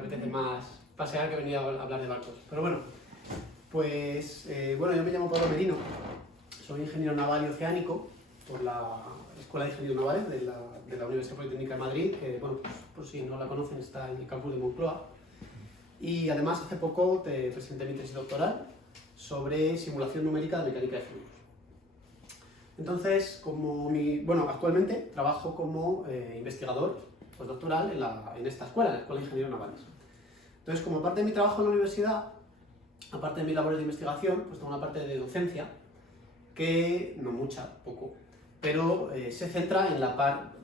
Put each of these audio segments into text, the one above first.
que apetece más pasear que venir a hablar de barcos. Pero bueno, pues bueno, yo me llamo Pablo Merino, soy ingeniero naval y oceánico por la Escuela de Ingenieros Navales de la Universidad Politécnica de Madrid, que bueno, pues, por si no la conocen está en el campus de Moncloa. Y además hace poco te presenté mi tesis doctoral sobre simulación numérica de mecánica de fluidos. Entonces, actualmente trabajo como investigador postdoctoral en esta escuela, en la Escuela de Ingenieros Navales. Entonces, como parte de mi trabajo en la universidad, aparte de mis labores de investigación, pues tengo una parte de docencia que, no mucha, poco, pero se centra en la parte,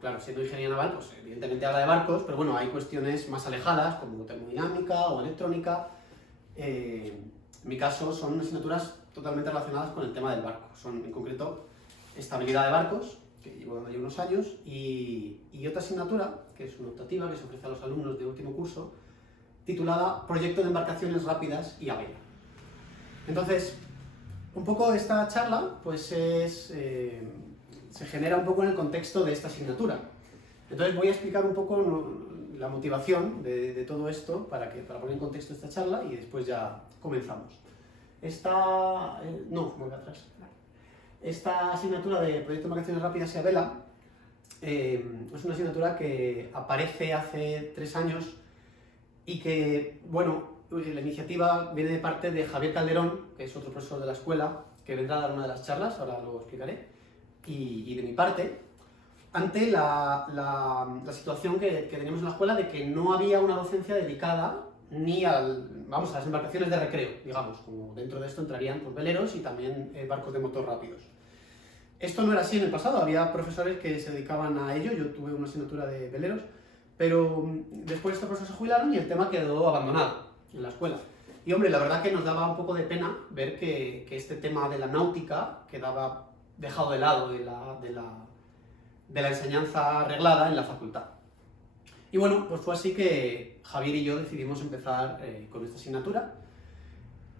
claro, siendo ingeniero naval, pues evidentemente habla de barcos, pero bueno, hay cuestiones más alejadas, como termodinámica o electrónica. En mi caso son asignaturas totalmente relacionadas con el tema del barco. Son, en concreto, estabilidad de barcos, que llevo dando ya unos años, y otra asignatura, que es una optativa, que se ofrece a los alumnos de último curso, titulada Proyecto de embarcaciones rápidas y a vela. Entonces, un poco esta charla, pues se genera un poco en el contexto de esta asignatura. Entonces voy a explicar un poco la motivación de todo esto para poner en contexto esta charla y después ya comenzamos. Esta asignatura de Proyecto de embarcaciones rápidas y a vela es una asignatura que aparece hace 3 años y que, bueno, la iniciativa viene de parte de Javier Calderón, que es otro profesor de la escuela, que vendrá a dar una de las charlas, ahora lo explicaré, y de mi parte, ante la situación que teníamos en la escuela de que no había una docencia dedicada ni a las embarcaciones de recreo, digamos, como dentro de esto entrarían pues, veleros y también barcos de motor rápidos. Esto no era así en el pasado, había profesores que se dedicaban a ello, yo tuve una asignatura de veleros, pero después estos profesores se jubilaron y el tema quedó abandonado en la escuela. Y hombre, la verdad que nos daba un poco de pena ver que este tema de la náutica quedaba dejado de lado de la enseñanza reglada en la facultad. Y bueno, pues fue así que Javier y yo decidimos empezar con esta asignatura.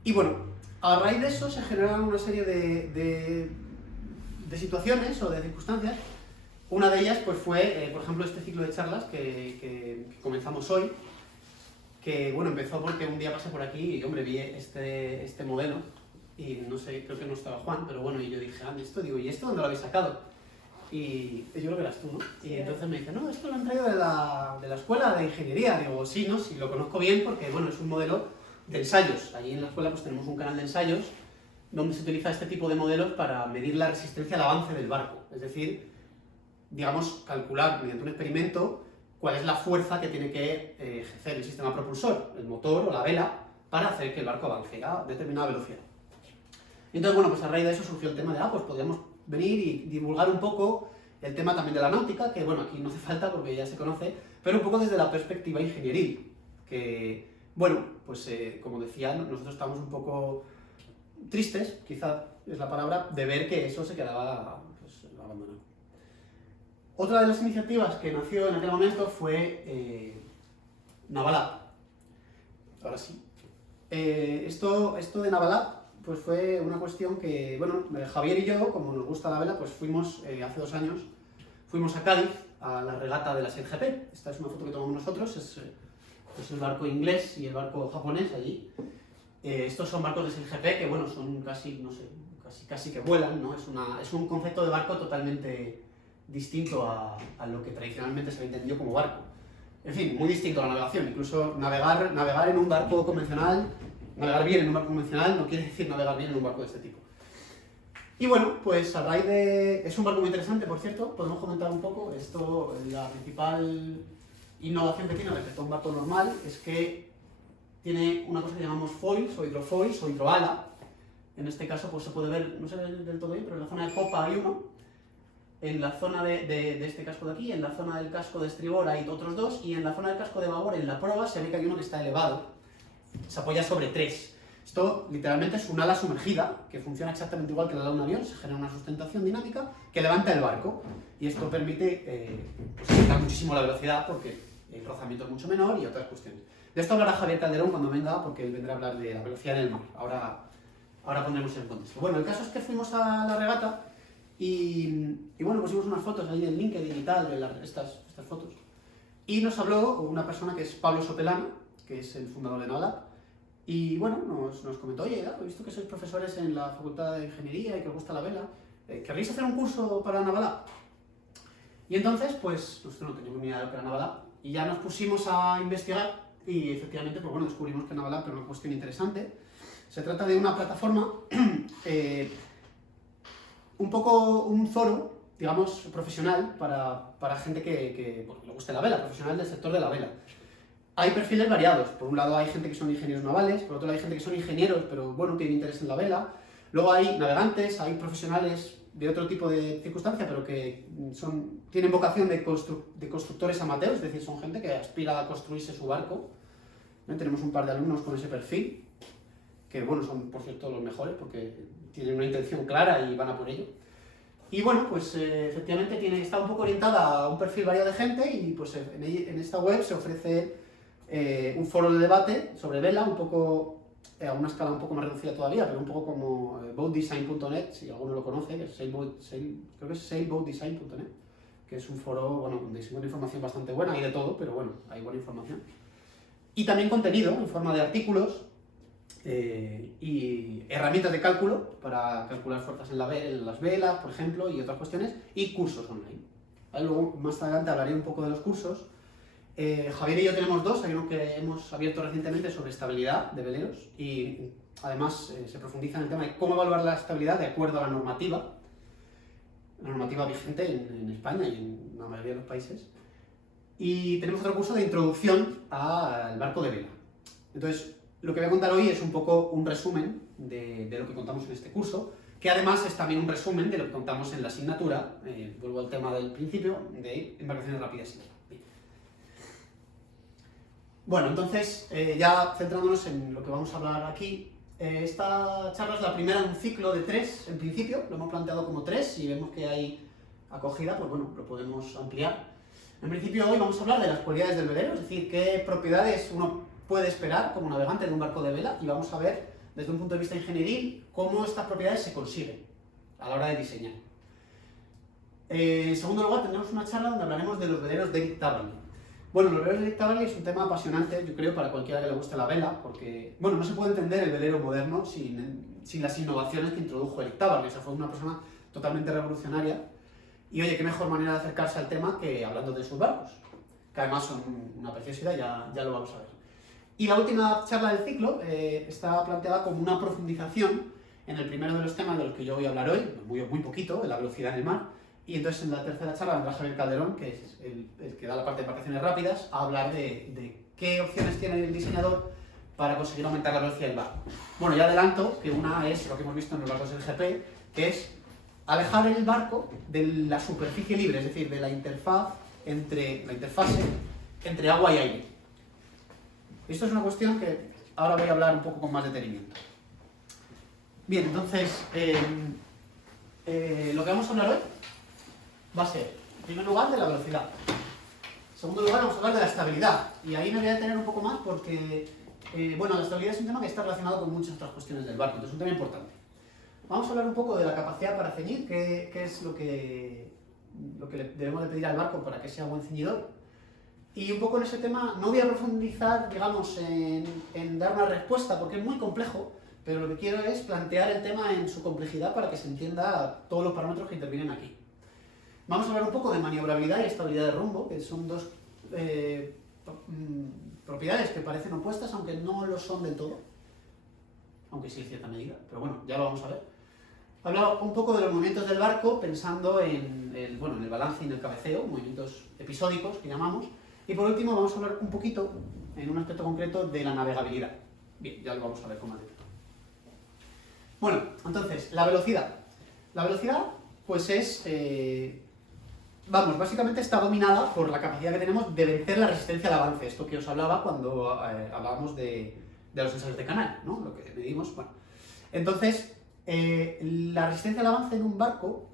Y bueno, a raíz de eso se generaron una serie de situaciones o de circunstancias. Una de ellas pues fue, por ejemplo, este ciclo de charlas que comenzamos hoy, que bueno, empezó porque un día pasé por aquí y hombre, vi este modelo y no sé, creo que no estaba Juan, pero bueno, y yo dije, ¿y esto dónde lo habéis sacado? Y yo creo que eras tú, ¿no? Y entonces me dice, no, esto lo han traído de la escuela de ingeniería. Digo, sí, ¿no? Sí, lo conozco bien porque, bueno, es un modelo de ensayos. Ahí en la escuela pues tenemos un canal de ensayos donde se utiliza este tipo de modelos para medir la resistencia al avance del barco. Es decir, digamos, calcular mediante un experimento cuál es la fuerza que tiene que ejercer el sistema propulsor, el motor o la vela, para hacer que el barco avance a determinada velocidad. Entonces, bueno, pues a raíz de eso surgió el tema de, pues podríamos venir y divulgar un poco el tema también de la náutica, que bueno, aquí no hace falta porque ya se conoce, pero un poco desde la perspectiva ingenieril, que, bueno, pues como decía, nosotros estamos un poco tristes, quizá es la palabra, de ver que eso se quedaba pues, abandonado. Otra de las iniciativas que nació en aquel momento fue Navalab. Ahora sí. Esto de Navalab pues fue una cuestión que, bueno, Javier y yo, como nos gusta la vela, pues fuimos, hace 2 años, fuimos a Cádiz, a la regata de la SailGP. Esta es una foto que tomamos nosotros, es el barco inglés y el barco japonés allí. Estos son barcos de SailGP que, bueno, son casi, no sé, casi que vuelan, ¿no? Es un concepto de barco totalmente distinto a lo que tradicionalmente se ha entendido como barco. En fin, muy distinto a la navegación, incluso navegar en un barco convencional. Navegar bien en un barco convencional no quiere decir navegar bien en un barco de este tipo. Y bueno, pues a raíz de... Es un barco muy interesante, por cierto, podemos comentar un poco. Esto, la principal innovación que tiene respecto a un barco normal es que tiene una cosa que llamamos foils o hidroala. En este caso pues se puede ver, no se ve del todo bien, pero en la zona de popa hay uno. En la zona de este casco de aquí, en la zona del casco de estribor hay otros 2 y en la zona del casco de babor, en la proa, se ve que hay uno que está elevado. Se apoya sobre 3. Esto literalmente es un ala sumergida, que funciona exactamente igual que la de un avión, se genera una sustentación dinámica que levanta el barco. Y esto permite pues, aumentar muchísimo la velocidad porque el rozamiento es mucho menor y otras cuestiones. De esto hablará Javier Calderón cuando venga, porque él vendrá a hablar de la velocidad en el mar. Ahora pondremos en contexto. Bueno, el caso es que fuimos a la regata y bueno, pusimos unas fotos ahí en LinkedIn y tal, de estas fotos. Y nos habló una persona que es Pablo Sopelana, que es el fundador de Navalab, y bueno, nos comentó, oye, he visto que sois profesores en la Facultad de Ingeniería y que os gusta la vela, ¿querréis hacer un curso para Navalab? Y entonces, pues, nosotros no teníamos ni idea de lo que era Navalab, y ya nos pusimos a investigar, y efectivamente, pues bueno, descubrimos que Navalab era una cuestión interesante. Se trata de una plataforma, un poco un foro, digamos, profesional para gente que bueno, le guste la vela, profesional del sector de la vela. Hay perfiles variados. Por un lado hay gente que son ingenieros navales, por otro lado hay gente que son ingenieros, pero bueno, tienen interés en la vela. Luego hay navegantes, hay profesionales de otro tipo de circunstancia, pero que tienen vocación de constructores amateurs, es decir, son gente que aspira a construirse su barco. Tenemos un par de alumnos con ese perfil, que bueno, son por cierto los mejores, porque tienen una intención clara y van a por ello. Y bueno, pues efectivamente está un poco orientada a un perfil variado de gente y pues en esta web se ofrece un foro de debate sobre vela, un poco a una escala un poco más reducida todavía, pero un poco como boatdesign.net, si alguno lo conoce, que es creo que es sailboatdesign.net, que es un foro bueno, donde se encuentra información bastante buena, hay de todo, pero bueno, hay buena información. Y también contenido en forma de artículos y herramientas de cálculo para calcular fuerzas en las velas, por ejemplo, y otras cuestiones, y cursos online. ¿Vale? Luego, más adelante, hablaré un poco de los cursos. Javier y yo tenemos dos, hay uno que hemos abierto recientemente sobre estabilidad de veleros, y además se profundiza en el tema de cómo evaluar la estabilidad de acuerdo a la normativa vigente en España y en la mayoría de los países. Y tenemos otro curso de introducción al barco de vela. Entonces, lo que voy a contar hoy es un poco un resumen de lo que contamos en este curso, que además es también un resumen de lo que contamos en la asignatura, vuelvo al tema del principio, de embarcaciones rápidas y vela. Bueno, entonces, ya centrándonos en lo que vamos a hablar aquí, esta charla es la primera de un ciclo de 3, en principio, lo hemos planteado como 3, y vemos que hay acogida, pues bueno, lo podemos ampliar. En principio hoy vamos a hablar de las cualidades del velero, es decir, qué propiedades uno puede esperar como navegante de un barco de vela, y vamos a ver desde un punto de vista ingenieril cómo estas propiedades se consiguen a la hora de diseñar. En segundo lugar tendremos una charla donde hablaremos de los veleros de Eric Tabarly. Bueno, los veleros de Eric Tabarly es un tema apasionante, yo creo, para cualquiera que le guste la vela, porque, bueno, no se puede entender el velero moderno sin las innovaciones que introdujo Eric Tabarly. O sea, fue una persona totalmente revolucionaria. Y oye, qué mejor manera de acercarse al tema que hablando de sus barcos, que además son una preciosidad, ya lo vamos a ver. Y la última charla del ciclo está planteada como una profundización en el primero de los temas de los que yo voy a hablar hoy, muy poquito, en la velocidad en el mar. Y entonces en la tercera charla vendrá Javier Calderón, que es el que da la parte de embarcaciones rápidas, a hablar de qué opciones tiene el diseñador para conseguir aumentar la velocidad del barco. Bueno, ya adelanto que una es lo que hemos visto en los barcos LGP, que es alejar el barco de la superficie libre, es decir, de la interfase entre agua y aire. Esto es una cuestión que ahora voy a hablar un poco con más detenimiento. Bien, entonces, lo que vamos a hablar hoy va a ser, en primer lugar, de la velocidad. En segundo lugar, vamos a hablar de la estabilidad. Y ahí me voy a detener un poco más porque, bueno, la estabilidad es un tema que está relacionado con muchas otras cuestiones del barco, entonces es un tema importante. Vamos a hablar un poco de la capacidad para ceñir, qué es lo que debemos de pedir al barco para que sea buen ceñidor. Y un poco en ese tema no voy a profundizar, digamos, en dar una respuesta, porque es muy complejo, pero lo que quiero es plantear el tema en su complejidad para que se entienda todos los parámetros que intervienen aquí. Vamos a hablar un poco de maniobrabilidad y estabilidad de rumbo, que son dos propiedades que parecen opuestas, aunque no lo son del todo, aunque sí en cierta medida, pero bueno, ya lo vamos a ver. Hablaba un poco de los movimientos del barco, pensando en el balance y en el cabeceo, movimientos episódicos que llamamos. Y por último vamos a hablar un poquito, en un aspecto concreto, de la navegabilidad. Bien, ya lo vamos a ver con más detalle. Bueno, entonces, la velocidad. La velocidad, pues es, básicamente está dominada por la capacidad que tenemos de vencer la resistencia al avance. Esto que os hablaba cuando hablábamos de los ensayos de canal, ¿no? Lo que medimos, bueno. Entonces, la resistencia al avance en un barco,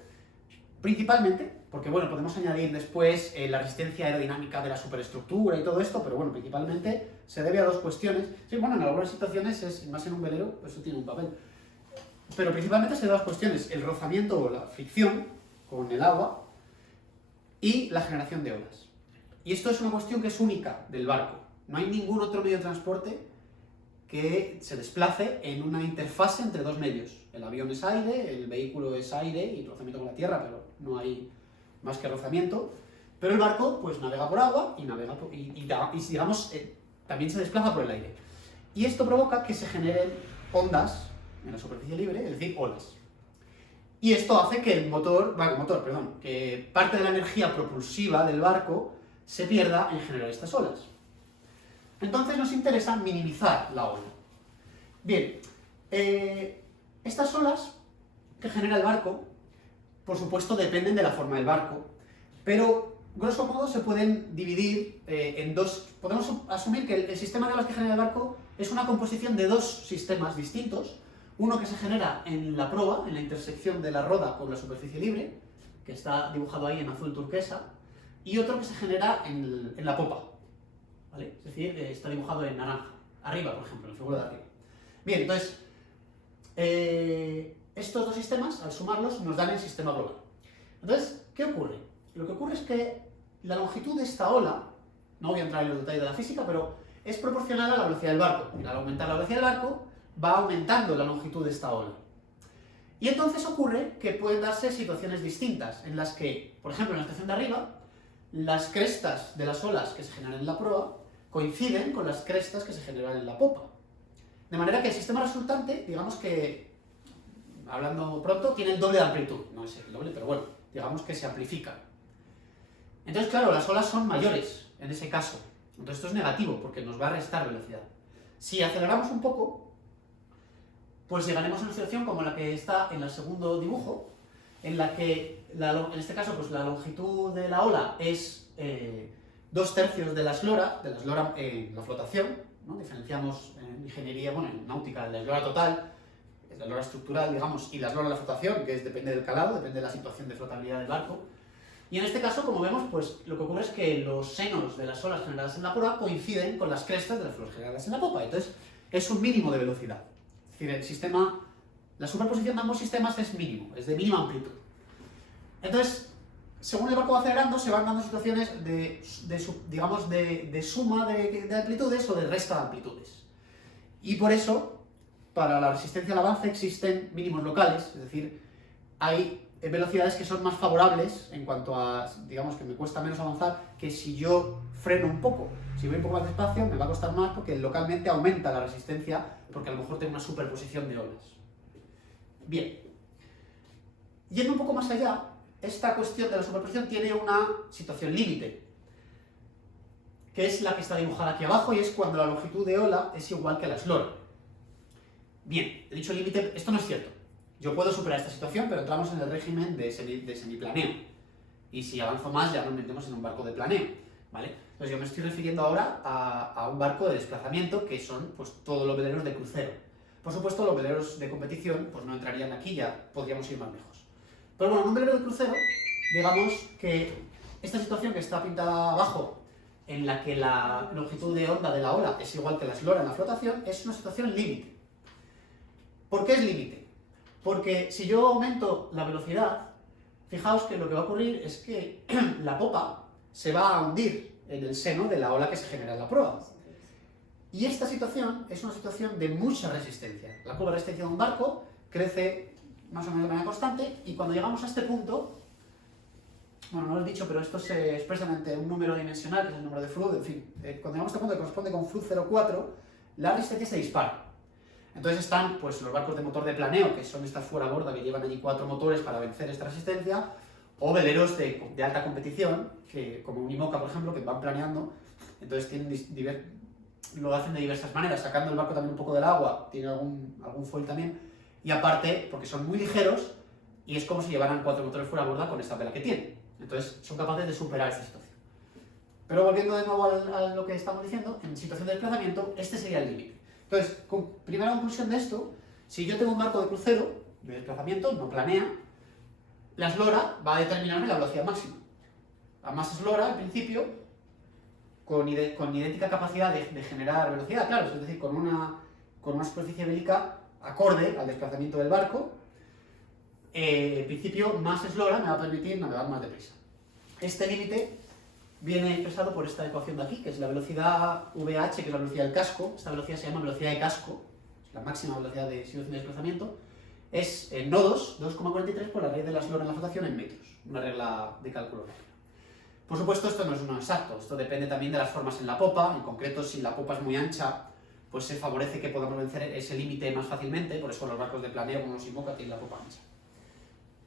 principalmente, porque bueno, podemos añadir después la resistencia aerodinámica de la superestructura y todo esto, pero bueno, principalmente se debe a dos cuestiones. Sí, bueno, en algunas situaciones, más en un velero, eso tiene un papel. Pero principalmente se debe a dos cuestiones, el rozamiento o la fricción con el agua y la generación de olas. Y esto es una cuestión que es única del barco. No hay ningún otro medio de transporte que se desplace en una interfase entre dos medios. El avión es aire, el vehículo es aire y rozamiento con la tierra, pero no hay más que rozamiento. Pero el barco pues navega por agua y digamos, también se desplaza por el aire. Y esto provoca que se generen ondas en la superficie libre, es decir, olas. Y esto hace que que parte de la energía propulsiva del barco se pierda en generar estas olas. Entonces nos interesa minimizar la ola. Bien, estas olas que genera el barco, por supuesto dependen de la forma del barco, pero grosso modo se pueden dividir en dos. Podemos asumir que el sistema de olas que genera el barco es una composición de dos sistemas distintos. Uno que se genera en la proa, en la intersección de la roda con la superficie libre, que está dibujado ahí en azul turquesa, y otro que se genera en la popa, ¿vale? Es decir, está dibujado en naranja, arriba, por ejemplo, en la figura de arriba. Bien, entonces, estos dos sistemas, al sumarlos, nos dan el sistema global. Entonces, ¿qué ocurre? Lo que ocurre es que la longitud de esta ola, no voy a entrar en los detalles de la física, pero es proporcional a la velocidad del barco. Y al aumentar la velocidad del barco, va aumentando la longitud de esta ola. Y entonces ocurre que pueden darse situaciones distintas, en las que, por ejemplo, en la estación de arriba, las crestas de las olas que se generan en la proa coinciden con las crestas que se generan en la popa. De manera que el sistema resultante, digamos que, hablando pronto, tiene el doble de amplitud. No es el doble, pero bueno, digamos que se amplifica. Entonces, claro, las olas son mayores en ese caso. Entonces esto es negativo, porque nos va a restar velocidad. Si aceleramos un poco, pues llegaremos a una situación como la que está en el segundo dibujo, en la que, en este caso, pues la longitud de la ola es 2/3 de la eslora en la flotación, ¿no? Diferenciamos en ingeniería, bueno, en náutica, la eslora total, la eslora estructural, digamos, y la eslora de la flotación, que depende del calado, depende de la situación de flotabilidad del barco. Y en este caso, como vemos, pues lo que ocurre es que los senos de las olas generadas en la proa coinciden con las crestas de las olas generadas en la popa. Entonces, es un mínimo de velocidad. Es decir, el sistema, la superposición de ambos sistemas es mínimo, es de mínima amplitud. Entonces, según el barco va acelerando, se van dando situaciones de suma de amplitudes o de resta de amplitudes. Y por eso, para la resistencia al avance existen mínimos locales, es decir, hay velocidades que son más favorables en cuanto a, digamos, que me cuesta menos avanzar, que si yo freno un poco. Si voy un poco más despacio, me va a costar más porque localmente aumenta la resistencia, porque a lo mejor tengo una superposición de olas. Bien. Yendo un poco más allá, esta cuestión de la superposición tiene una situación límite, que es la que está dibujada aquí abajo, y es cuando la longitud de ola es igual que la eslora. Bien, he dicho límite, esto no es cierto. Yo puedo superar esta situación, pero entramos en el régimen de semiplaneo. Y si avanzo más, ya nos metemos en un barco de planeo, ¿vale? Entonces yo me estoy refiriendo ahora a un barco de desplazamiento, que son pues todos los veleros de crucero. Por supuesto, los veleros de competición pues no entrarían aquí, ya podríamos ir más lejos. Pero bueno, en un velero de crucero, digamos que esta situación que está pintada abajo, en la que la longitud de onda de la ola es igual que la eslora en la flotación, es una situación límite. ¿Por qué es límite? Porque si yo aumento la velocidad, fijaos que lo que va a ocurrir es que la popa se va a hundir en el seno de la ola que se genera en la proa. Y esta situación es una situación de mucha resistencia. La curva de resistencia de un barco crece más o menos de manera constante, y cuando llegamos a este punto, bueno, no lo he didicho, pero esto se expresa mediante un número dimensional, que es el número de Flood, en fin, cuando llegamos a este punto que corresponde con Flood 0,4, la resistencia se dispara. Entonces están pues los barcos de motor de planeo, que son estas fuera borda, que llevan allí 4 motores para vencer esta resistencia, o veleros de alta competición, que como un IMOCA, por ejemplo, que van planeando, entonces lo hacen de diversas maneras, sacando el barco también un poco del agua, tiene algún foil también, y aparte, porque son muy ligeros, y es como si llevaran 4 motores fuera borda con esta vela que tienen. Entonces son capaces de superar esta situación. Pero volviendo de nuevo a lo que estamos diciendo, en situación de desplazamiento, este sería el límite. Entonces, primera conclusión de esto, si yo tengo un barco de crucero, de desplazamiento, no planea, la eslora va a determinarme la velocidad máxima. A más eslora, al principio, con idéntica capacidad de generar velocidad, claro, es decir, con una superficie bélica acorde al desplazamiento del barco, en principio, más eslora me va a permitir navegar más deprisa. Este límite viene expresado por esta ecuación de aquí, que es la velocidad VH, que es la velocidad del casco. Esta velocidad se llama velocidad de casco, es la máxima velocidad de situación de desplazamiento. Es en nodos, 2,43 por la raíz de la eslora en la flotación en metros, una regla de cálculo rápido. Por supuesto, esto no es uno exacto, esto depende también de las formas en la popa. En concreto, si la popa es muy ancha, pues se favorece que podamos vencer ese límite más fácilmente, por eso los barcos de planeo, como los Invoca, tienen la popa ancha.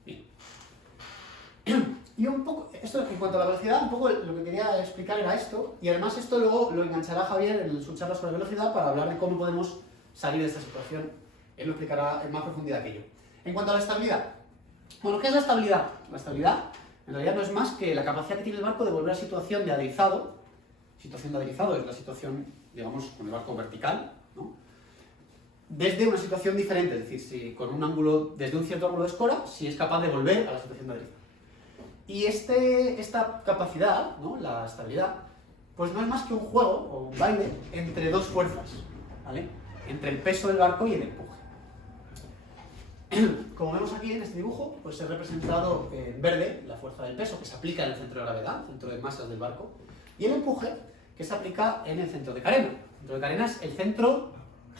Bien. Y un poco, esto en cuanto a la velocidad, un poco lo que quería explicar era esto, y además esto luego lo enganchará Javier en su charla sobre velocidad para hablar de cómo podemos salir de esta situación. Él lo explicará en más profundidad que yo. En cuanto a la estabilidad, bueno, ¿qué es la estabilidad? La estabilidad en realidad no es más que la capacidad que tiene el barco de volver a situación de aderizado. Situación de aderizado es la situación, digamos, con el barco vertical, ¿no? Desde una situación diferente, es decir, si con un ángulo, desde un cierto ángulo de escora, si es capaz de volver a la situación de aderizado. Y esta capacidad, ¿no? La estabilidad, pues no es más que un juego o un baile entre dos fuerzas, ¿vale? Entre el peso del barco y el empuje. Como vemos aquí en este dibujo, pues he representado en verde la fuerza del peso que se aplica en el centro de gravedad, centro de masas del barco, y el empuje que se aplica en el centro de carena. El centro de carena es el centro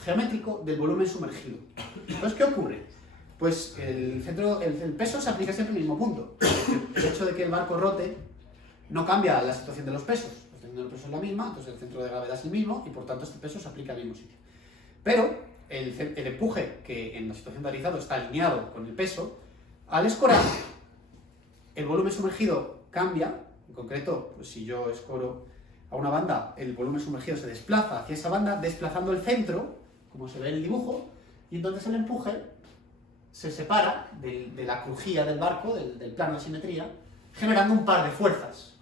geométrico del volumen sumergido. Entonces, ¿qué ocurre? Pues el peso se aplica siempre en el mismo punto. El hecho de que el barco rote no cambia la situación de los pesos. La situación de los pesos es la misma, entonces el centro de gravedad es el mismo y por tanto este peso se aplica al mismo sitio. Pero el empuje, que en la situación de aderizado está alineado con el peso, al escorar, el volumen sumergido cambia. En concreto, pues si yo escoro a una banda, el volumen sumergido se desplaza hacia esa banda, desplazando el centro, como se ve en el dibujo, y entonces el empuje se separa de la crujía del barco, del plano de simetría, generando un par de fuerzas,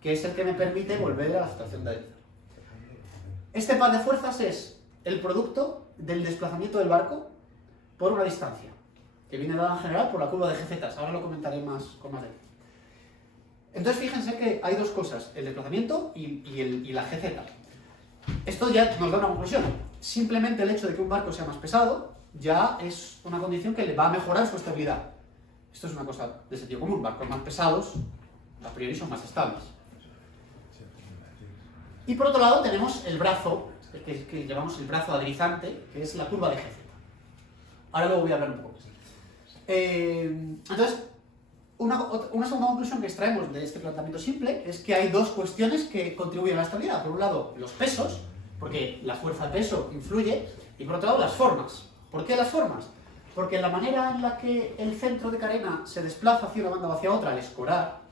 que es el que me permite volver a la situación de aderizado. Este par de fuerzas es el producto del desplazamiento del barco por una distancia, que viene dada en general por la curva de GZ. Ahora lo comentaré con más detalle. Entonces fíjense que hay dos cosas, el desplazamiento y la GZ. Esto ya nos da una conclusión. Simplemente el hecho de que un barco sea más pesado ya es una condición que le va a mejorar su estabilidad. Esto es una cosa de sentido común. Barcos más pesados, a priori, son más estables. Y por otro lado tenemos el brazo, que llamamos el brazo aderizante, que es la curva de GZ. Ahora luego voy a hablar un poco. Entonces, una segunda conclusión que extraemos de este planteamiento simple es que hay dos cuestiones que contribuyen a la estabilidad. Por un lado, los pesos, porque la fuerza de peso influye, y por otro lado, las formas. ¿Por qué las formas? Porque la manera en la que el centro de carena se desplaza hacia una banda o hacia otra al escorar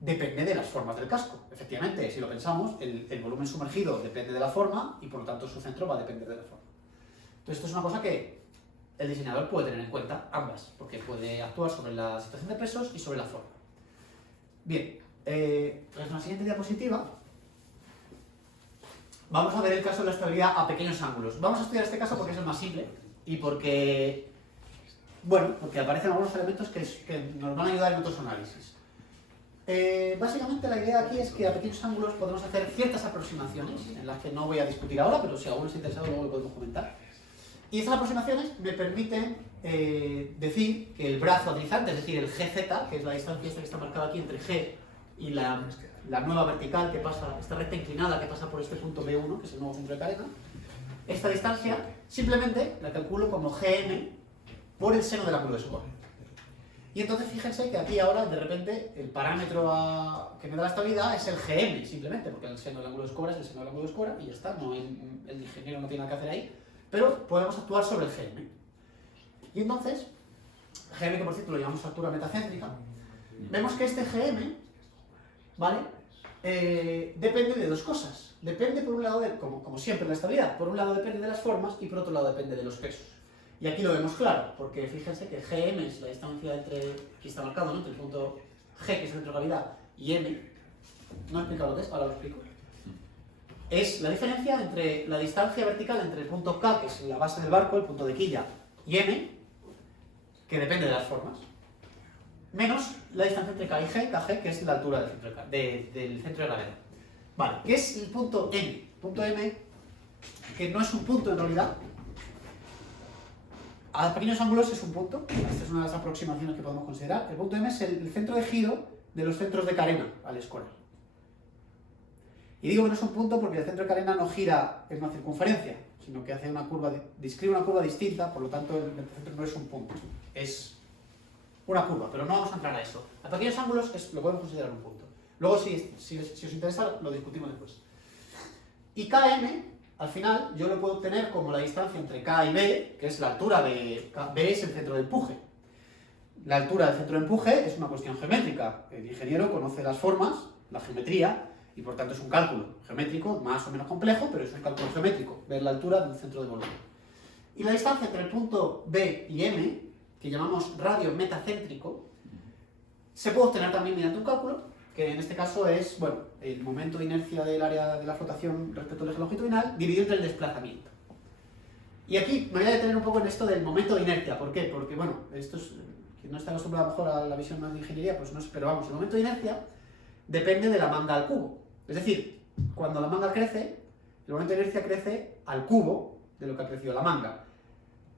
depende de las formas del casco. Efectivamente, si lo pensamos, el volumen sumergido depende de la forma y por lo tanto su centro va a depender de la forma. Entonces esto es una cosa que el diseñador puede tener en cuenta, ambas, porque puede actuar sobre la situación de pesos y sobre la forma. Bien, en la siguiente diapositiva vamos a ver el caso de la estabilidad a pequeños ángulos. Vamos a estudiar este caso porque es el más simple y porque, bueno, porque aparecen algunos elementos que nos van a ayudar en otros análisis. Básicamente la idea aquí es que a pequeños ángulos podemos hacer ciertas aproximaciones, en las que no voy a discutir ahora, pero si alguno está interesado luego lo podemos comentar. Y estas aproximaciones me permiten decir que el brazo aderizante, es decir, el GZ, que es la distancia esta que está marcada aquí entre G y la nueva vertical que pasa, esta recta inclinada que pasa por este punto B1, que es el nuevo centro de carena, esta distancia simplemente la calculo como GM por el seno del ángulo de escora. Y entonces fíjense que aquí ahora de repente el parámetro que me da la estabilidad es el GM, simplemente, porque el seno del ángulo de escora es el seno del ángulo de escora y ya está, no, el ingeniero no tiene nada que hacer ahí, pero podemos actuar sobre el GM. Y entonces, GM que por cierto lo llamamos altura metacéntrica, vemos que este GM, ¿vale? Depende de dos cosas. Depende por un lado, como siempre en la estabilidad, por un lado depende de las formas y por otro lado depende de los pesos. Y aquí lo vemos claro, porque fíjense que GM es la distancia entre, aquí está marcado, ¿no? Entre el punto G, que es el centro de gravedad, y M, no he explicado lo que es, ahora lo explico. Es la diferencia entre la distancia vertical entre el punto K, que es la base del barco, el punto de quilla, y M, que depende de las formas, menos la distancia entre K y G, KG, que es la altura del centro de gravedad. Vale, ¿qué es el punto M? Punto M, que no es un punto en realidad, a pequeños ángulos es un punto, esta es una de las aproximaciones que podemos considerar. El punto M es el centro de giro de los centros de carena al escorar. Y digo que no es un punto porque el centro de carena no gira en una circunferencia, sino que hace una curva, describe una curva distinta, por lo tanto el metacentro no es un punto, es una curva, pero no vamos a entrar a eso. A pequeños ángulos lo podemos considerar un punto. Luego, si os interesa, lo discutimos después. Y Km, al final, yo lo puedo obtener como la distancia entre K y B, que es la altura de... B es el centro de empuje. La altura del centro de empuje es una cuestión geométrica. El ingeniero conoce las formas, la geometría, y por tanto es un cálculo geométrico más o menos complejo, pero es un cálculo geométrico, ver la altura del centro de volumen. Y la distancia entre el punto B y M, que llamamos radio metacéntrico, se puede obtener también mediante un cálculo, que en este caso es, bueno, el momento de inercia del área de la flotación respecto al eje longitudinal dividido entre el desplazamiento. Y aquí me voy a detener un poco en esto del momento de inercia. ¿Por qué? Porque, bueno, esto es, quien no está acostumbrado a lo mejor a la visión más de ingeniería, pues no sé, pero vamos, el momento de inercia depende de la manga al cubo. Es decir, cuando la manga crece, el momento de inercia crece al cubo de lo que ha crecido la manga.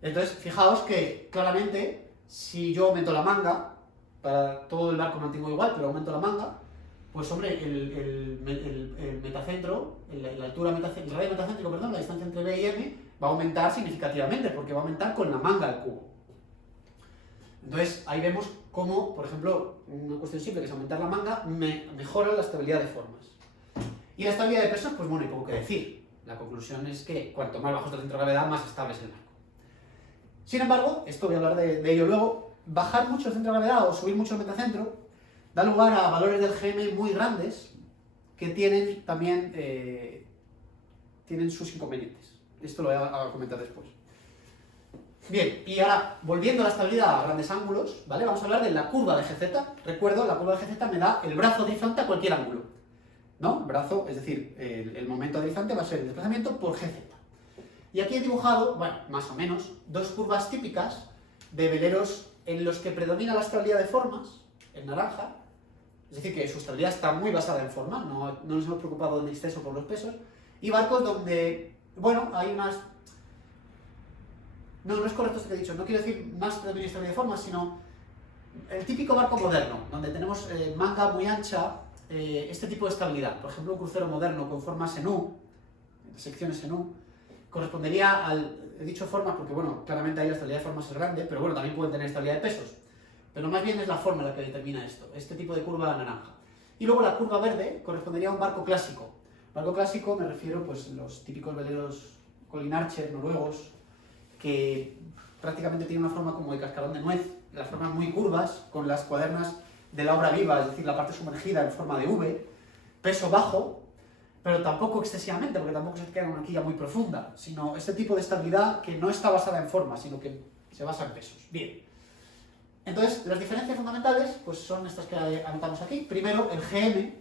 Entonces, fijaos que claramente, si yo aumento la manga, para todo el barco mantengo igual, pero aumento la manga, pues hombre, el metacentro, la altura metacéntrica, el radio metacéntrico, perdón, la distancia entre B y M, va a aumentar significativamente, porque va a aumentar con la manga al cubo. Entonces, ahí vemos cómo, por ejemplo, una cuestión simple que es aumentar la manga, mejora la estabilidad de formas. Y la estabilidad de pesos, pues bueno, hay poco que decir. La conclusión es que cuanto más bajo está el centro de gravedad, más estable es el barco. Sin embargo, esto voy a hablar de ello luego, bajar mucho el centro de gravedad o subir mucho el metacentro da lugar a valores del GM muy grandes que tienen también tienen sus inconvenientes. Esto lo voy a comentar después. Bien, y ahora, volviendo a la estabilidad a grandes ángulos, ¿vale? Vamos a hablar de la curva de GZ. Recuerdo, la curva de GZ me da el brazo deslizante a cualquier ángulo, ¿no? El brazo, es decir, el momento deslizante va a ser el desplazamiento por GZ. Y aquí he dibujado, bueno, más o menos, dos curvas típicas de veleros en los que predomina la estabilidad de formas, en naranja, es decir, que su estabilidad está muy basada en forma, no nos hemos preocupado en exceso por los pesos, y barcos donde, bueno, hay unas... No es correcto esto que he dicho, no quiero decir más predominio de estabilidad de forma, sino el típico barco moderno, donde tenemos manga muy ancha, este tipo de estabilidad. Por ejemplo, un crucero moderno con formas en U, secciones en U, correspondería al... He dicho formas porque, bueno, claramente ahí la estabilidad de formas es grande, pero bueno, también pueden tener estabilidad de pesos. Pero más bien es la forma la que determina esto, este tipo de curva naranja. Y luego la curva verde correspondería a un barco clásico. Barco clásico me refiero, pues, los típicos veleros Colin Archer, noruegos, que prácticamente tienen una forma como de cascarón de nuez, las formas muy curvas, con las cuadernas de la obra viva, es decir, la parte sumergida en forma de V, peso bajo, pero tampoco excesivamente, porque tampoco se queda en una quilla muy profunda, sino este tipo de estabilidad que no está basada en forma, sino que se basa en pesos. Bien. Entonces, las diferencias fundamentales pues son estas que anotamos aquí. Primero, el GM,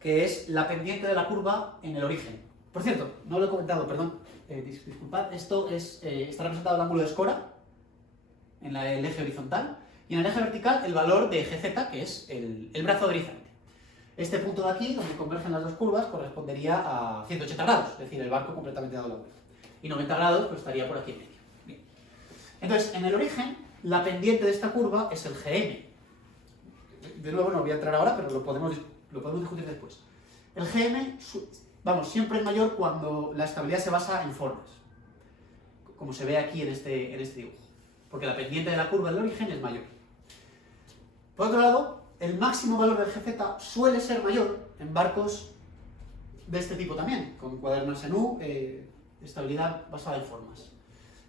que es la pendiente de la curva en el origen. Por cierto, no lo he comentado, perdón, disculpad, esto está representado el ángulo de escora en el eje horizontal, y en el eje vertical el valor de GZ, que es el brazo deslizante. Este punto de aquí, donde convergen las dos curvas, correspondería a 180 grados, es decir, el barco completamente dado la vuelta. Y 90 grados pues estaría por aquí en medio. Bien. Entonces, en el origen, la pendiente de esta curva es el GM. De nuevo, no voy a entrar ahora, pero lo podemos discutir después. El GM, vamos, siempre es mayor cuando la estabilidad se basa en formas, como se ve aquí en este dibujo, porque la pendiente de la curva del origen es mayor. Por otro lado, el máximo valor del GZ suele ser mayor en barcos de este tipo también, con cuadernos en U, estabilidad basada en formas.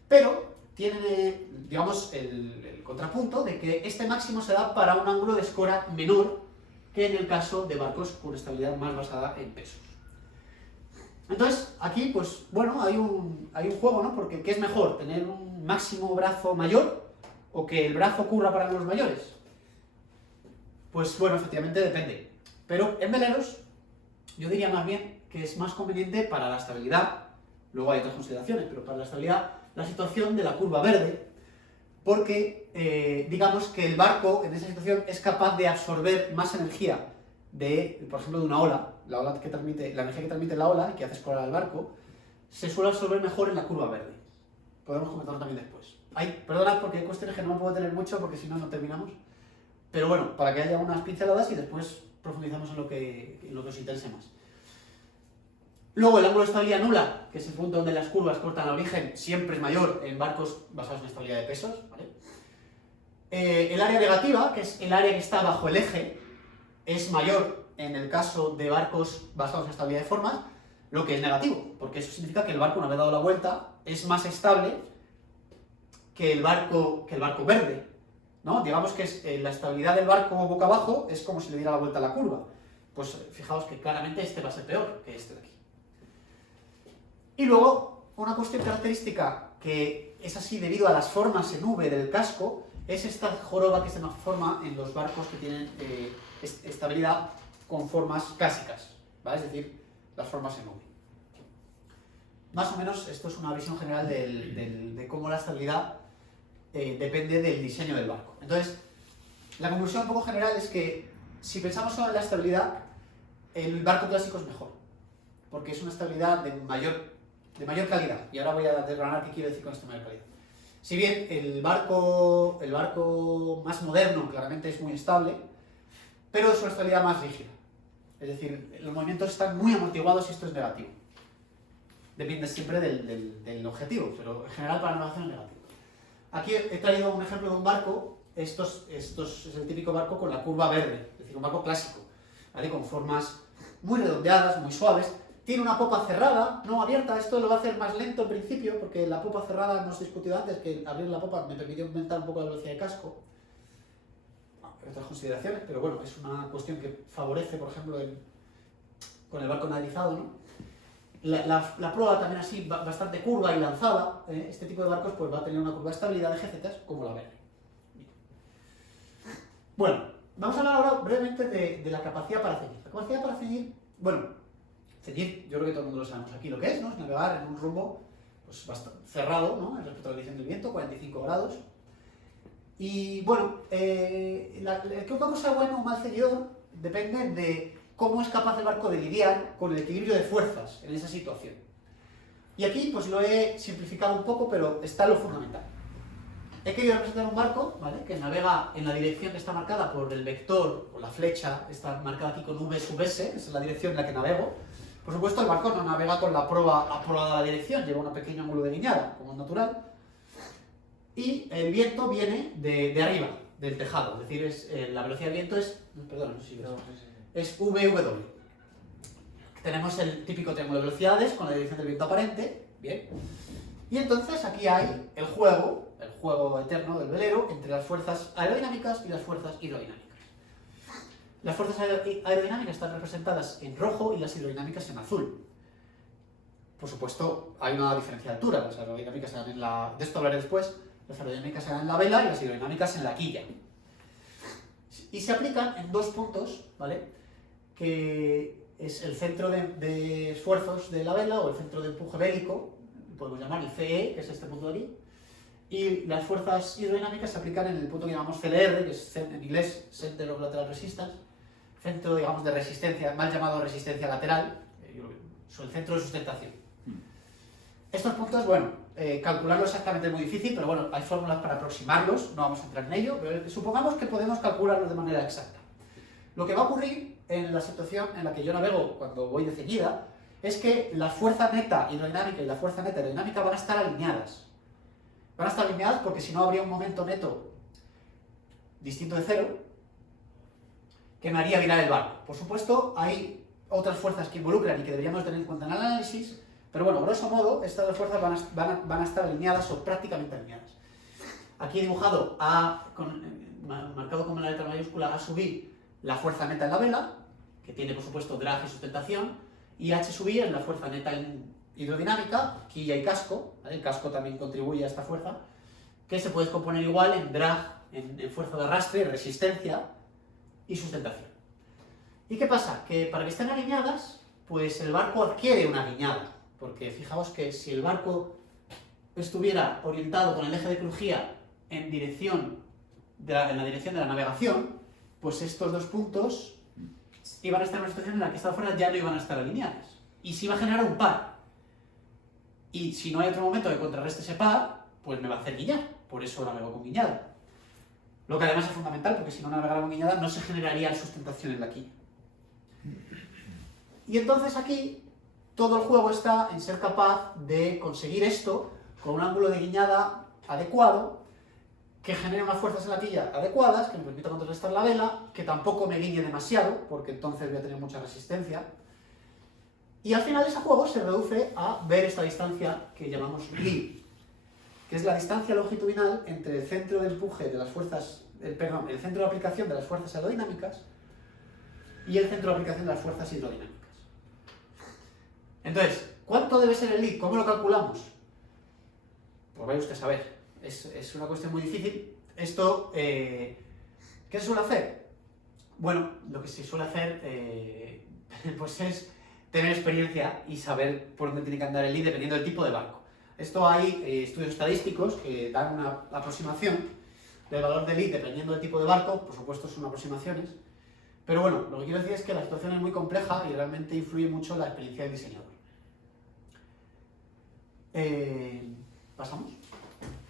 Pero tiene, digamos, el contrapunto de que este máximo se da para un ángulo de escora menor que en el caso de barcos con estabilidad más basada en pesos. Entonces, aquí, pues, bueno, hay un juego, ¿no? Porque ¿qué es mejor? ¿Tener un máximo brazo mayor o que el brazo curra para los mayores? Pues, bueno, efectivamente depende. Pero en veleros, yo diría más bien que es más conveniente para la estabilidad, luego hay otras consideraciones, pero para la estabilidad, la situación de la curva verde, porque digamos que el barco en esa situación es capaz de absorber más energía de, por ejemplo, de una ola, la energía que transmite la ola y que hace escorar al barco, se suele absorber mejor en la curva verde. Podemos comentarlo también después. Perdonad porque hay cuestiones que no me puedo tener mucho porque si no, no terminamos. Pero bueno, para que haya unas pinceladas y después profundizamos en lo que os interese más. Luego el ángulo de estabilidad nula, que es el punto donde las curvas cortan al origen, siempre es mayor en barcos basados en estabilidad de pesos, ¿vale? El área negativa, que es el área que está bajo el eje, es mayor en el caso de barcos basados en estabilidad de formas, lo que es negativo, porque eso significa que el barco, una vez dado la vuelta, es más estable que el barco verde, ¿no? Digamos que la estabilidad del barco boca abajo es como si le diera la vuelta a la curva. Pues fijaos que claramente este va a ser peor que este de aquí. Y luego, una cuestión característica que es así debido a las formas en V del casco, es esta joroba que se forma en los barcos que tienen estabilidad con formas clásicas, ¿vale? Es decir, las formas en V. Más o menos esto es una visión general de cómo la estabilidad depende del diseño del barco. Entonces, la conclusión un poco general es que si pensamos solo en la estabilidad, el barco clásico es mejor, porque es una estabilidad de mayor calidad. Y ahora voy a desgranar qué quiero decir con esta mayor calidad. Si bien el barco más moderno claramente es muy estable, pero es una estabilidad más rígida. Es decir, los movimientos están muy amortiguados y esto es negativo. Depende siempre del objetivo, pero en general para la navegación es negativo. Aquí he traído un ejemplo de un barco. Esto es el típico barco con la curva verde, es decir, un barco clásico, ¿vale? Con formas muy redondeadas, muy suaves. Tiene una popa cerrada, no abierta. Esto lo va a hacer más lento en principio, porque la popa cerrada, hemos discutido antes que abrir la popa me permitió aumentar un poco la velocidad de casco. Hay otras consideraciones, pero bueno, es una cuestión que favorece, por ejemplo, con el barco navegado, ¿no? La proa también así, bastante curva y lanzada. Este tipo de barcos pues va a tener una curva de estabilidad de GZ como la verde. Bueno, vamos a hablar ahora brevemente de la capacidad para ceñir. La capacidad para ceñir, bueno, ceñir, yo creo que todo el mundo lo sabemos aquí lo que es, ¿no? Es navegar en un rumbo pues, bastante cerrado, ¿no? Respecto a la dirección del viento, 45 grados. Y bueno, que un barco sea bueno o mal ceñidor depende de cómo es capaz el barco de lidiar con el equilibrio de fuerzas en esa situación. Y aquí pues lo he simplificado un poco, pero está lo fundamental. He querido representar un barco, ¿vale? Que navega en la dirección que está marcada por el vector, o la flecha, está marcada aquí con V sub S, esa es la dirección en la que navego. Por supuesto, el barco no navega con la proa aprobada a la dirección, lleva un pequeño ángulo de guiñada, como es natural. Y el viento viene de arriba, del tejado, es decir, la velocidad del viento es, perdón, no sé si ves, es VW. Tenemos el típico triángulo de velocidades con la dirección del viento aparente, bien. Y entonces aquí hay el juego eterno del velero entre las fuerzas aerodinámicas y las fuerzas hidrodinámicas. Las fuerzas aerodinámicas están representadas en rojo y las hidrodinámicas en azul. Por supuesto, hay una diferencia de altura. Las aerodinámicas se dan en la... De esto hablaré después. Las aerodinámicas se dan en la vela y las hidrodinámicas en la quilla. Y se aplican en dos puntos, ¿vale? Que es el centro de esfuerzos de la vela o el centro de empuje bélico, podemos llamar el CE, que es este punto de aquí. Y las fuerzas hidrodinámicas se aplican en el punto que llamamos CLR, que es en inglés Center of Lateral Resistance, centro, digamos, de resistencia, mal llamado resistencia lateral, es el centro de sustentación. Estos puntos, bueno, calcularlo exactamente es muy difícil, pero bueno, hay fórmulas para aproximarlos, no vamos a entrar en ello, pero supongamos que podemos calcularlos de manera exacta. Lo que va a ocurrir en la situación en la que yo navego cuando voy de ceñida es que la fuerza neta hidrodinámica y la fuerza neta aerodinámica van a estar alineadas. Van a estar alineadas porque si no habría un momento neto distinto de cero que me haría virar el barco. Por supuesto, hay otras fuerzas que involucran y que deberíamos tener en cuenta en el análisis, pero bueno, grosso modo, estas dos fuerzas van a estar alineadas o prácticamente alineadas. Aquí he dibujado marcado con la letra mayúscula A sub I, la fuerza neta en la vela, que tiene por supuesto drag y sustentación, y H sub I es la fuerza neta en hidrodinámica, quilla y casco, ¿vale? El casco también contribuye a esta fuerza, que se puede componer igual en drag, en fuerza de arrastre, resistencia y sustentación. ¿Y qué pasa? Que para que estén alineadas, pues el barco adquiere una guiñada, porque fijaos que si el barco estuviera orientado con el eje de crujía en la dirección de la navegación, pues estos dos puntos iban a estar en una situación en la que estas fuerzas ya no iban a estar alineadas. Y se iba a generar un par. Y si no hay otro momento que contrarreste ese par, pues me va a hacer guiñar. Por eso navego con guiñada. Lo que además es fundamental, porque si no navegara con guiñada no se generaría sustentación en la quilla. Y entonces aquí todo el juego está en ser capaz de conseguir esto con un ángulo de guiñada adecuado, que genere unas fuerzas en la quilla adecuadas, que me permita contrarrestar la vela, que tampoco me guiñe demasiado, porque entonces voy a tener mucha resistencia. Y al final ese juego se reduce a ver esta distancia que llamamos Lie, que es la distancia longitudinal entre el centro de empuje de las fuerzas, perdón, el centro de aplicación de las fuerzas aerodinámicas y el centro de aplicación de las fuerzas hidrodinámicas. Entonces, ¿cuánto debe ser el Lie? ¿Cómo lo calculamos? Pues vaya usted a saber. Es una cuestión muy difícil. Esto, ¿qué se suele hacer? Bueno, lo que se suele hacer pues es tener experiencia y saber por dónde tiene que andar el Lie dependiendo del tipo de barco. Esto hay estudios estadísticos que dan una aproximación del valor del Lie dependiendo del tipo de barco. Por supuesto son aproximaciones. Pero bueno, lo que quiero decir es que la situación es muy compleja y realmente influye mucho la experiencia del diseñador. ¿Pasamos?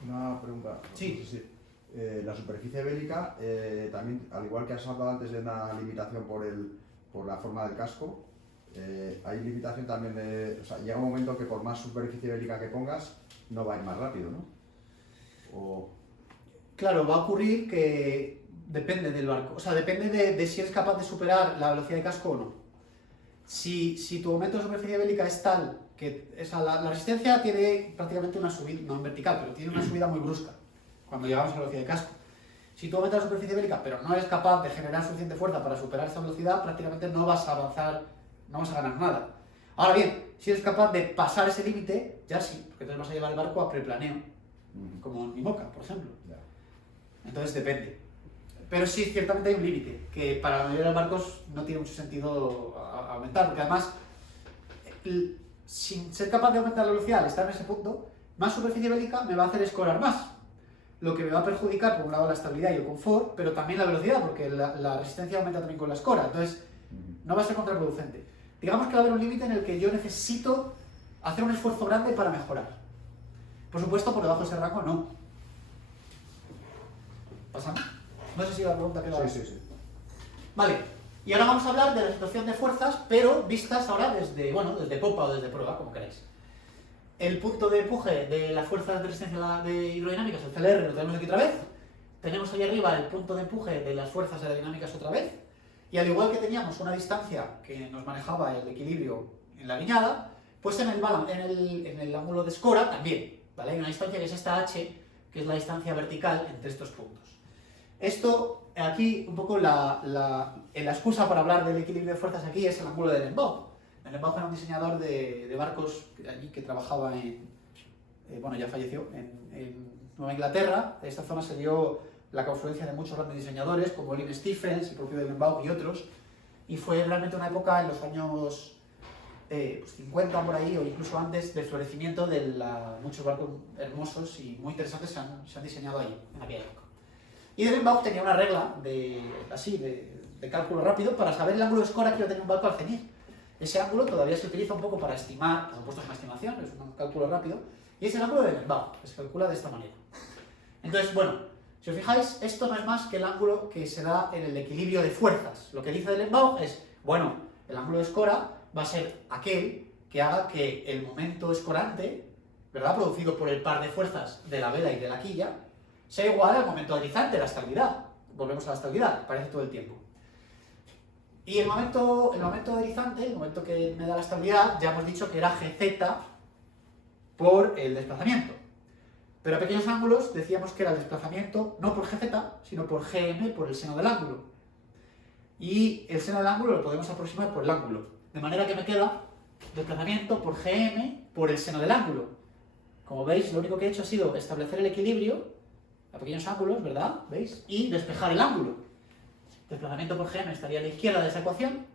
Una pregunta. Sí. Sí. La superficie bélica, también, al igual que has hablado antes de una limitación por la forma del casco, hay limitación también de... O sea, llega un momento que por más superficie bélica que pongas, no va a ir más rápido, ¿no? O... Claro, va a ocurrir que depende del barco. O sea, depende de si eres capaz de superar la velocidad de casco o no. Si tu aumento de superficie bélica es tal que la resistencia tiene prácticamente una subida, no en vertical, pero tiene una subida muy brusca cuando llegamos a la velocidad de casco. Si tú aumentas la superficie bélica, pero no eres capaz de generar suficiente fuerza para superar esa velocidad, prácticamente no vas a avanzar, no vas a ganar nada. Ahora bien, si eres capaz de pasar ese límite, ya sí, porque entonces vas a llevar el barco a preplaneo, como en IMOCA, por ejemplo. Entonces depende. Pero sí, ciertamente hay un límite, que para la mayoría de los barcos no tiene mucho sentido aumentar, porque además, sin ser capaz de aumentar la velocidad al estar en ese punto, más superficie bélica me va a hacer escorar más, lo que me va a perjudicar por un lado la estabilidad y el confort, pero también la velocidad, porque la resistencia aumenta también con la escora, entonces no va a ser contraproducente. Digamos que va a haber un límite en el que yo necesito hacer un esfuerzo grande para mejorar. Por supuesto, por debajo de ese rango no. ¿Pasamos? No sé si la pregunta queda... Sí. Vale, y ahora vamos a hablar de la situación de fuerzas, pero vistas ahora desde popa o desde prueba, como queráis. El punto de empuje de las fuerzas de resistencia hidrodinámicas, el CLR, lo tenemos aquí otra vez. Tenemos ahí arriba el punto de empuje de las fuerzas aerodinámicas otra vez. Y al igual que teníamos una distancia que nos manejaba el equilibrio en la guiñada, pues en el ángulo de escora también, ¿vale? Hay una distancia que es esta h, que es la distancia vertical entre estos puntos. Esto, aquí, un poco la excusa para hablar del equilibrio de fuerzas aquí es el ángulo de Denbow. Denbow era un diseñador de barcos allí que trabajaba bueno, ya falleció, en Nueva Inglaterra. De esta zona se dio la confluencia de muchos grandes diseñadores, como Olin Stephens, el propio Denbow y otros. Y fue realmente una época en los años 50 por ahí, o incluso antes, de florecimiento de muchos barcos hermosos y muy interesantes se han diseñado ahí, en aquella época. Y Denbow tenía una regla de cálculo rápido para saber el ángulo de escora que iba a tener un barco al ceñir. Ese ángulo todavía se utiliza un poco para estimar, por supuesto es una estimación, es un cálculo rápido, y es el ángulo de Denbow, que se calcula de esta manera. Entonces, bueno, si os fijáis, esto no es más que el ángulo que se da en el equilibrio de fuerzas. Lo que dice Denbow es, bueno, el ángulo de escora va a ser aquel que haga que el momento escorante, ¿verdad?, producido por el par de fuerzas de la vela y de la quilla, sea igual al momento deslizante, la estabilidad. Volvemos a la estabilidad, parece todo el tiempo. Y el momento deslizante, el momento que me da la estabilidad, ya hemos dicho que era Gz por el desplazamiento. Pero a pequeños ángulos decíamos que era el desplazamiento no por Gz, sino por Gm, por el seno del ángulo. Y el seno del ángulo lo podemos aproximar por el ángulo. De manera que me queda desplazamiento por Gm por el seno del ángulo. Como veis, lo único que he hecho ha sido establecer el equilibrio a pequeños ángulos, ¿verdad? ¿Veis? Y despejar el ángulo. Desplazamiento por Gm estaría a la izquierda de esa ecuación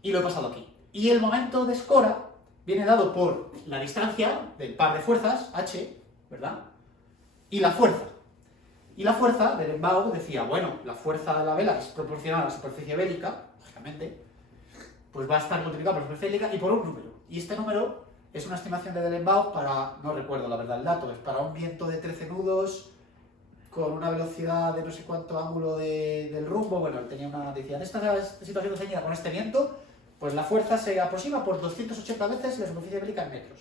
y lo he pasado aquí. Y el momento de escora viene dado por la distancia del par de fuerzas, h, ¿verdad? Y la fuerza. Y la fuerza, Denbow decía, bueno, la fuerza de la vela es proporcional a la superficie bélica, lógicamente, pues va a estar multiplicado por la superficie bélica y por un número. Y este número es una estimación de Denbow para, no recuerdo la verdad el dato, es para un viento de 13 nudos con una velocidad de no sé cuánto ángulo del rumbo, bueno, tenía una, decía, en esta situación ceñida con este viento, pues la fuerza se aproxima por 280 veces la superficie bélica en metros.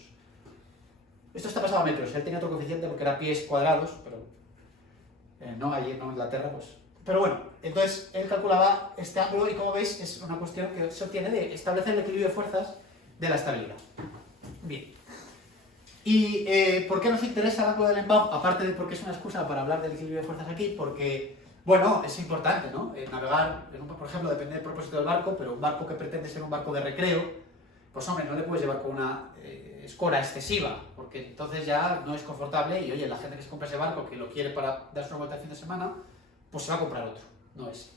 Esto está pasado a metros, él tenía otro coeficiente porque era pies cuadrados, pero no allí, no en Inglaterra, pues. Pero bueno, entonces él calculaba este ángulo y como veis es una cuestión que se obtiene de establecer el equilibrio de fuerzas de la estabilidad. Bien. ¿Y por qué nos interesa el ángulo del embajo? Aparte de porque es una excusa para hablar del equilibrio de fuerzas aquí, porque, bueno, es importante, ¿no? Navegar, por ejemplo, depende del propósito del barco, pero un barco que pretende ser un barco de recreo, pues hombre, no le puedes llevar con una escora excesiva, porque entonces ya no es confortable y, oye, la gente que se compra ese barco, que lo quiere para darse una vuelta el fin de semana, pues se va a comprar otro, no es.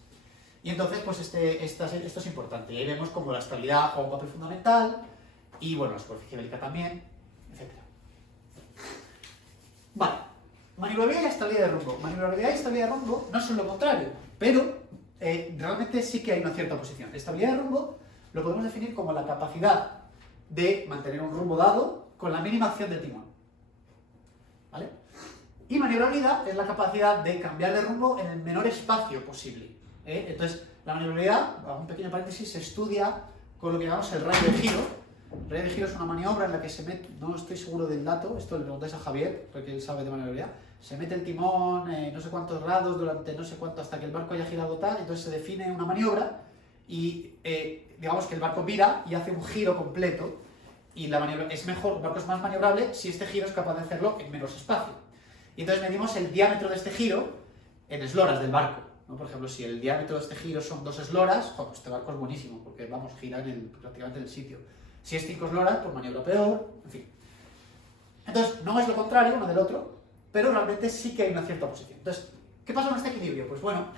Y entonces, pues esto es importante. Y ahí vemos como la estabilidad juega un papel fundamental, y bueno, la superficie bélica también, etc. Vale, maniobrabilidad y estabilidad de rumbo. Maniobrabilidad y estabilidad de rumbo no son lo contrario, pero realmente sí que hay una cierta oposición. Estabilidad de rumbo lo podemos definir como la capacidad de mantener un rumbo dado con la mínima acción del timón. ¿Vale? Y maniobrabilidad es la capacidad de cambiar de rumbo en el menor espacio posible. Entonces, la maniobrabilidad, hago un pequeño paréntesis, se estudia con lo que llamamos el radio de giro. El radio de giro es una maniobra en la que se mete, no estoy seguro del dato, esto le preguntáis a Javier, porque él sabe de maniobrabilidad, se mete el timón no sé cuántos grados durante no sé cuánto hasta que el barco haya girado tal, entonces se define una maniobra y digamos que el barco vira y hace un giro completo y la maniobra es mejor, el barco es más maniobrable si este giro es capaz de hacerlo en menos espacio. Y entonces medimos el diámetro de este giro en esloras del barco, ¿no? Por ejemplo, si el diámetro de este giro son 2 esloras, pues este barco es buenísimo, porque vamos, gira prácticamente en el sitio. Si es 5 esloras, pues maniobra peor, en fin. Entonces, no es lo contrario uno del otro, pero realmente sí que hay una cierta oposición. Entonces, ¿qué pasa con este equilibrio? Pues bueno,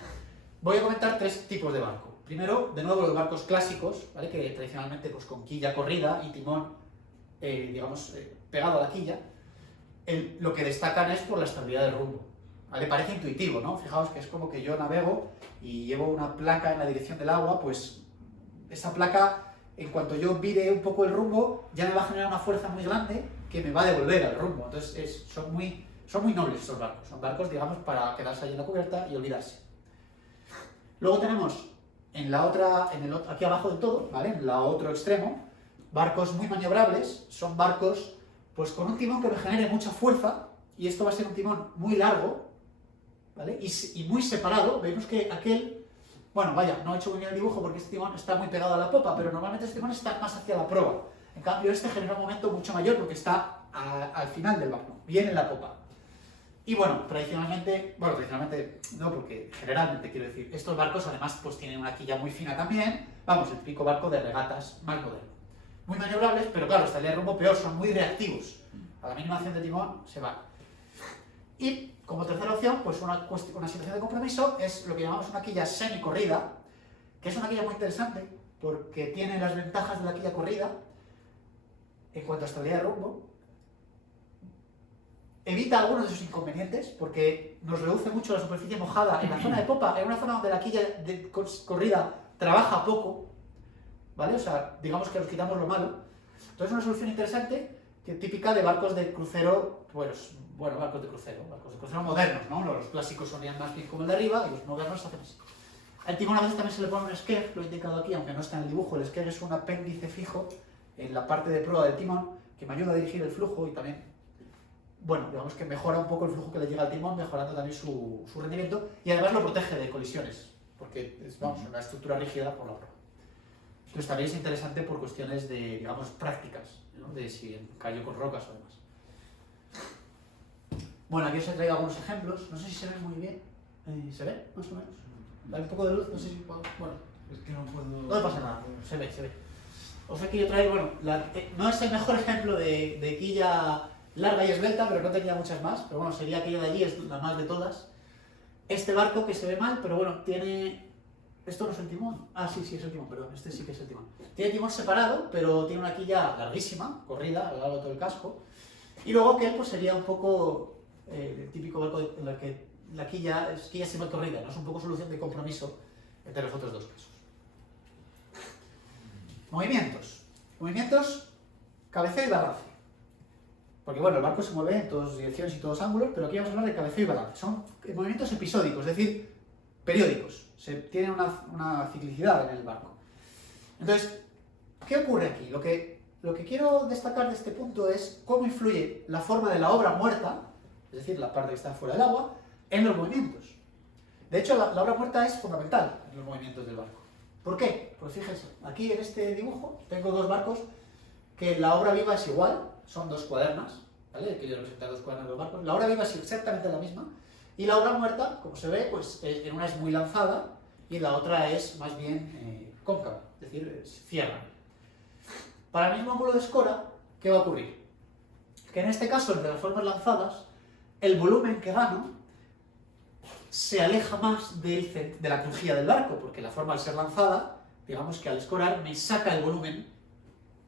voy a comentar 3 tipos de barco. Primero, de nuevo, los barcos clásicos, ¿vale? Que tradicionalmente pues, con quilla corrida y timón, pegado a la quilla, lo que destacan es por la estabilidad del rumbo. ¿Vale? Parece intuitivo, ¿no? Fijaos que es como que yo navego y llevo una placa en la dirección del agua, pues esa placa, en cuanto yo vire un poco el rumbo, ya me va a generar una fuerza muy grande que me va a devolver al rumbo. Entonces son muy nobles esos barcos. Son barcos, digamos, para quedarse ahí en la cubierta y olvidarse. Luego tenemos aquí abajo del todo, ¿vale? En el otro extremo, barcos muy maniobrables. Son barcos pues con un timón que me genere mucha fuerza, y esto va a ser un timón muy largo, ¿vale? Y muy separado. Vemos que aquel, bueno, vaya, no he hecho muy bien el dibujo porque este timón está muy pegado a la popa, pero normalmente este timón está más hacia la proa. En cambio este genera un momento mucho mayor porque está al final del barco, bien en la popa. Y bueno, tradicionalmente no, porque generalmente quiero decir, estos barcos además pues tienen una quilla muy fina también, vamos, el típico barco de regatas más moderno. Muy maniobrables, pero claro, estabilidad de rumbo peor, son muy reactivos. A la mínima acción de timón se van. Y como tercera opción, pues una situación de compromiso es lo que llamamos una quilla semi-corrida, que es una quilla muy interesante porque tiene las ventajas de la quilla corrida en cuanto a estabilidad de rumbo. Evita algunos de sus inconvenientes porque nos reduce mucho la superficie mojada en la zona de popa, en una zona donde la quilla de corrida trabaja poco, ¿vale? O sea, digamos que nos quitamos lo malo. Entonces es una solución interesante, típica de barcos de crucero, pues, bueno, barcos de crucero modernos, ¿no? Los clásicos sonían más bien como el de arriba y los modernos hacen así. Al timón a veces también se le pone un skeg, lo he indicado aquí, aunque no está en el dibujo. El skeg es un apéndice fijo en la parte de proa del timón que me ayuda a dirigir el flujo y también, bueno, digamos que mejora un poco el flujo que le llega al timón, mejorando también su rendimiento, y además lo protege de colisiones, porque es, vamos, una estructura rígida por la proa. Entonces también es interesante por cuestiones de, digamos, prácticas, ¿no? De si cayó con rocas o demás. Bueno, aquí os he traído algunos ejemplos, no sé si se ven muy bien. ¿Se ve? Más o menos. Hay un poco de luz, no sé si puedo... Bueno, es que no puedo... No pasa nada, se ve. Os he querido traer, bueno, no es el mejor ejemplo de quilla larga y esbelta, pero no tenía muchas más, pero bueno, sería aquella de allí, es la más de todas. Este barco que se ve mal, pero bueno, tiene... ¿Esto no es el timón? Ah, sí, es el timón, perdón, este sí que es el timón. Tiene timón separado, pero tiene una quilla larguísima, corrida, a lo largo de todo el casco. Y luego que pues sería un poco el típico barco en el que la quilla es quilla semi-corrida, ¿no? Es un poco solución de compromiso entre los otros dos casos. Movimientos, cabeceo y balance. Porque bueno, el barco se mueve en todas direcciones y todos ángulos, pero aquí vamos a hablar de cabeceo y balance. Son movimientos episódicos, es decir, periódicos. Tienen una ciclicidad en el barco. Entonces, ¿qué ocurre aquí? Lo que quiero destacar de este punto es cómo influye la forma de la obra muerta, es decir, la parte que está fuera del agua, en los movimientos. De hecho, la obra muerta es fundamental en los movimientos del barco. ¿Por qué? Pues fíjense, aquí en este dibujo tengo dos barcos que la obra viva es igual, son dos cuadernas, ¿vale? Que yo represento dos cuadernas de los barcos. La obra viva es exactamente la misma, y la obra muerta, como se ve, pues en una es muy lanzada y en la otra es más bien cóncava, es decir, cierra. Para el mismo ángulo de escora, ¿qué va a ocurrir? Que en este caso, entre las formas lanzadas, el volumen que gano se aleja más de la crujía del barco, porque la forma al ser lanzada, digamos que al escorar me saca el volumen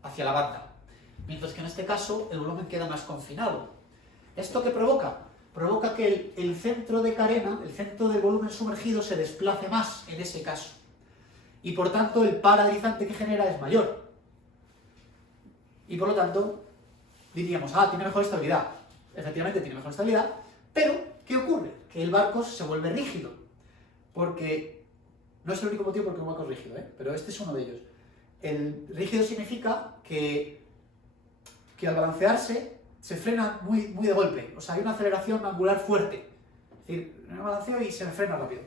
hacia la banda, mientras que en este caso el volumen queda más confinado. ¿Esto qué provoca? Provoca que el centro de carena, el centro del volumen sumergido, se desplace más en ese caso. Y por tanto el par deslizante que genera es mayor. Y por lo tanto, diríamos, tiene mejor estabilidad. Efectivamente tiene mejor estabilidad, pero ¿qué ocurre? Que el barco se vuelve rígido. Porque no es el único motivo por el que un barco es rígido, pero este es uno de ellos. El rígido significa que al balancearse se frena muy de golpe, o sea, hay una aceleración angular fuerte. Es decir, me balanceo y se me frena rápido.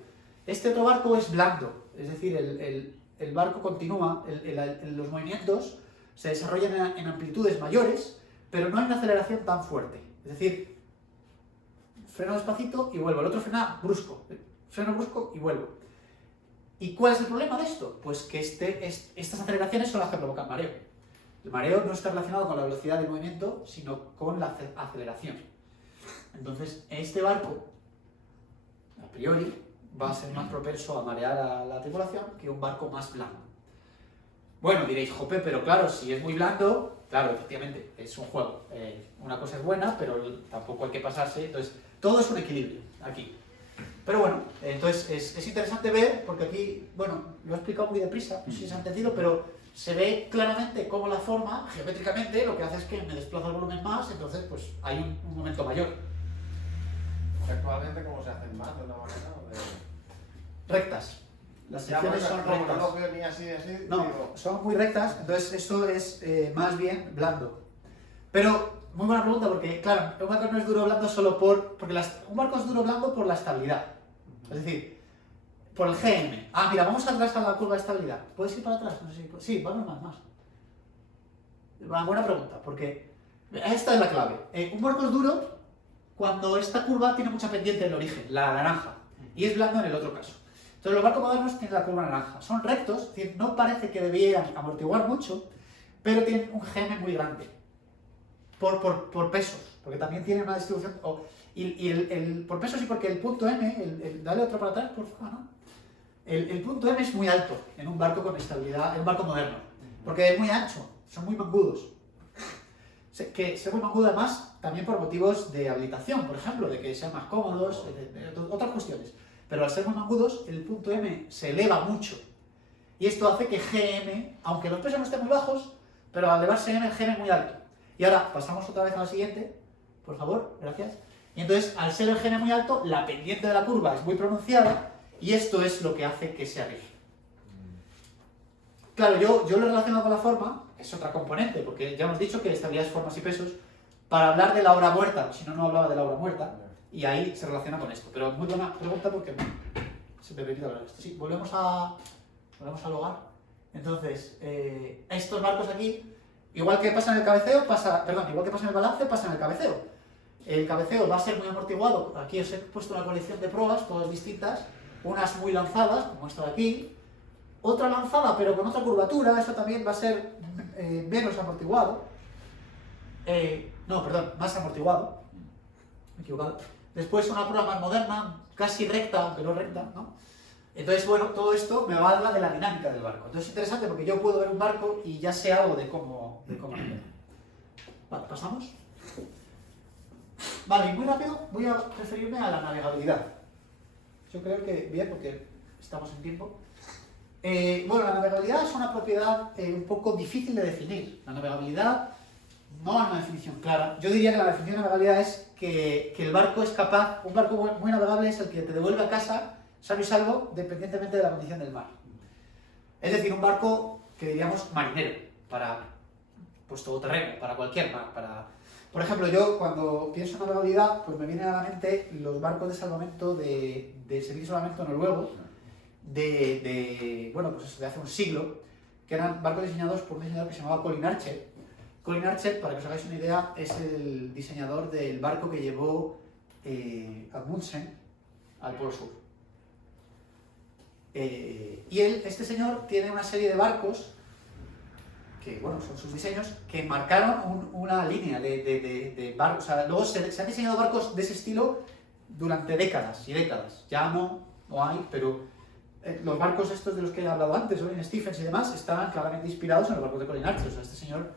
Este otro barco es blando, es decir, el barco continúa, los movimientos se desarrollan en amplitudes mayores, pero no hay una aceleración tan fuerte. Es decir, freno despacito y vuelvo, el otro frena brusco, freno brusco y vuelvo. ¿Y cuál es el problema de esto? Pues que estas aceleraciones son las que provocan mareo. El mareo no está relacionado con la velocidad del movimiento, sino con la aceleración. Entonces, este barco, a priori, va a ser más propenso a marear a la tripulación que un barco más blando. Bueno, diréis, jope, pero claro, si es muy blando, claro, efectivamente, es un juego. Una cosa es buena, pero tampoco hay que pasarse. Entonces, todo es un equilibrio aquí. Pero bueno, entonces es interesante ver, porque aquí, bueno, lo he explicado muy deprisa, no sé si se ha entendido, pero se ve claramente cómo la forma, geométricamente, lo que hace es que me desplaza el volumen más, entonces pues hay un momento mayor. Actualmente, ¿cómo se hacen más de una manera? Rectas. Las secciones son rectas. No lo veo ni así, No, digo... son muy rectas, entonces esto es más bien blando. Pero, muy buena pregunta, porque claro, un barco no es duro o blando solo porque un barco es duro o blando por la estabilidad. Es decir, por el GM. Mira, vamos atrás a la curva de estabilidad. ¿Puedes ir para atrás? No sé si... Sí, vamos más. Buena pregunta, porque esta es la clave. Un barco es duro cuando esta curva tiene mucha pendiente en el origen, la naranja, y es blando en el otro caso. Entonces los barcos modernos tienen la curva naranja. Son rectos, es decir, no parece que debieran amortiguar mucho, pero tienen un GM muy grande. Por pesos, porque también tienen una distribución... por pesos y porque el punto M, dale otro para atrás, por favor, ¿no? El punto M es muy alto en un barco con estabilidad, en un barco moderno, porque es muy ancho, son muy mangudos. Que sea muy mangudo además también por motivos de habilitación, por ejemplo, de que sean más cómodos, otras cuestiones. Pero al ser muy mangudos, el punto M se eleva mucho. Y esto hace que GM, aunque los pesos no estén muy bajos, pero al elevarse M, GM es muy alto. Y ahora pasamos otra vez a la siguiente, por favor, gracias. Y entonces, al ser el GM muy alto, la pendiente de la curva es muy pronunciada, y esto es lo que hace que sea rígido. Claro, yo lo he relacionado con la forma, es otra componente, porque ya hemos dicho que estabilidad es formas y pesos, para hablar de la obra muerta, si no hablaba de la obra muerta, y ahí se relaciona con esto. Pero muy buena pregunta porque se me ha venido a hablar de esto. Sí, volvemos al hogar. Entonces, estos barcos aquí, igual que pasa en el cabeceo, igual que pasa en el balance, pasa en el cabeceo. El cabeceo va a ser muy amortiguado. Aquí os he puesto una colección de pruebas, todas distintas, unas muy lanzadas, como esta de aquí, otra lanzada pero con otra curvatura, eso también va a ser menos amortiguado. Más amortiguado, me he equivocado. Después una prueba más moderna, casi recta, aunque no recta, ¿no? Entonces, bueno, todo esto me va a hablar de la dinámica del barco. Entonces es interesante porque yo puedo ver un barco y ya sé algo de cómo navegar. Vale, pasamos. Vale, y muy rápido voy a referirme a la navegabilidad. Yo creo que bien, porque estamos en tiempo. Bueno, la navegabilidad es una propiedad un poco difícil de definir. La navegabilidad no hay una definición clara. Yo diría que la definición de navegabilidad es que el barco es capaz, un barco muy navegable es el que te devuelve a casa sano y salvo, dependientemente de la condición del mar. Es decir, un barco que diríamos marinero, para pues todoterreno, para cualquier mar. Por ejemplo, yo cuando pienso en navegabilidad, pues me vienen a la mente los barcos de salvamento del Servicio de Salvamento Noruego, bueno, pues eso, de hace un siglo, que eran barcos diseñados por un diseñador que se llamaba Colin Archer. Colin Archer, para que os hagáis una idea, es el diseñador del barco que llevó Amundsen al Polo Sur. Este señor tiene una serie de barcos que, bueno, son sus diseños, que marcaron una línea de barcos. O sea, luego se han diseñado barcos de ese estilo durante décadas y décadas. Ya no hay, pero los barcos estos de los que he hablado antes, Olin Stephens y demás, estaban claramente inspirados en los barcos de Colin Archer. O sea, este señor,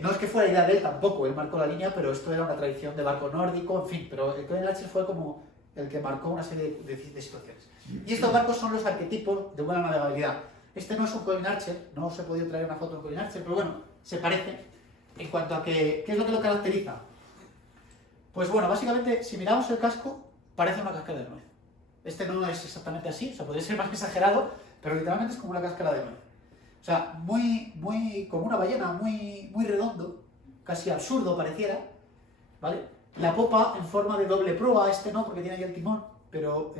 no es que fuera idea de él tampoco, él marcó la línea, pero esto era una tradición de barco nórdico, en fin, pero Colin Archer fue como el que marcó una serie de situaciones. Y estos barcos son los arquetipos de buena navegabilidad. Este no es un Colin Archer, no os he podido traer una foto de Colin Archer, pero bueno, se parece en cuanto a qué es lo que lo caracteriza. Pues bueno, básicamente, si miramos el casco, parece una cáscara de nuez. Este no es exactamente así, o sea, podría ser más exagerado, pero literalmente es como una cáscara de nuez. O sea, muy como una ballena, muy redondo, casi absurdo pareciera, ¿vale? La popa en forma de doble proa, este no, porque tiene ahí el timón, pero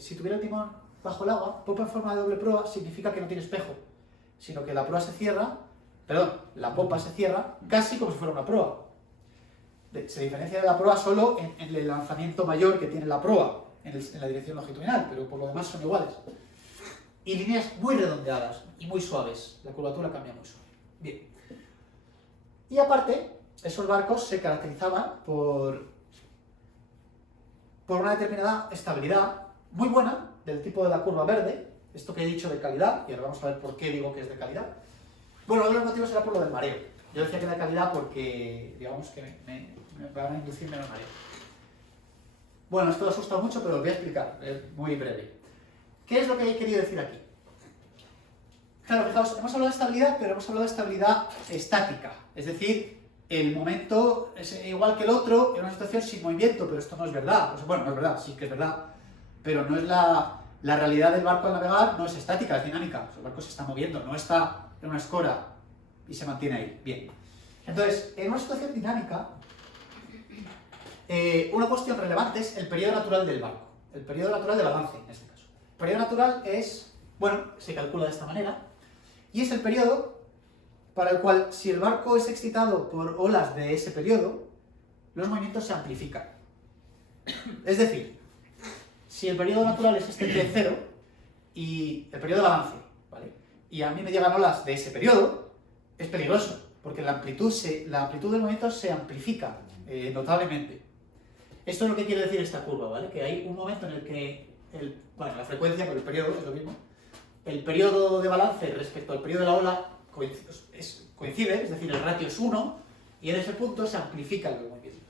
si tuviera el timón bajo el agua, popa en forma de doble proa significa que no tiene espejo, sino que la proa se cierra, la popa se cierra casi como si fuera una proa. Se diferencia de la proa solo en el lanzamiento mayor que tiene la proa, en la dirección longitudinal, pero por lo demás son iguales. Y líneas muy redondeadas y muy suaves, la curvatura cambia muy suave. Bien. Y aparte, esos barcos se caracterizaban por una determinada estabilidad muy buena, del tipo de la curva verde, esto que he dicho de calidad, y ahora vamos a ver por qué digo que es de calidad. Bueno, uno de los motivos era por lo del mareo. Yo decía que era de calidad porque, digamos, que me van a inducir menos mareo. Bueno, esto asusta mucho, pero os voy a explicar, es muy breve. ¿Qué es lo que he querido decir aquí? Claro, fijaos, hemos hablado de estabilidad, pero hemos hablado de estabilidad estática, es decir, el momento es igual que el otro en una situación sin movimiento, pero esto no es verdad. Bueno, no es verdad, sí que es verdad, pero no es la realidad del barco al navegar, no es estática, es dinámica. El barco se está moviendo, no está en una escora y se mantiene ahí. Bien. Entonces, en una situación dinámica, una cuestión relevante es el periodo natural del barco, el periodo natural de balance, en este caso. El periodo natural es, bueno, se calcula de esta manera, y es el periodo para el cual, si el barco es excitado por olas de ese periodo, los movimientos se amplifican. Es decir, si el periodo natural es este T0 y el periodo de balance, ¿vale? Y a mí me llegan olas de ese periodo, es peligroso, porque la amplitud del movimiento se amplifica notablemente. Esto es lo que quiere decir esta curva, ¿vale? Que hay un momento en el que, la frecuencia, pero el periodo es lo mismo, el periodo de balance respecto al periodo de la ola coincide, es decir, el ratio es 1, y en ese punto se amplifican los movimientos.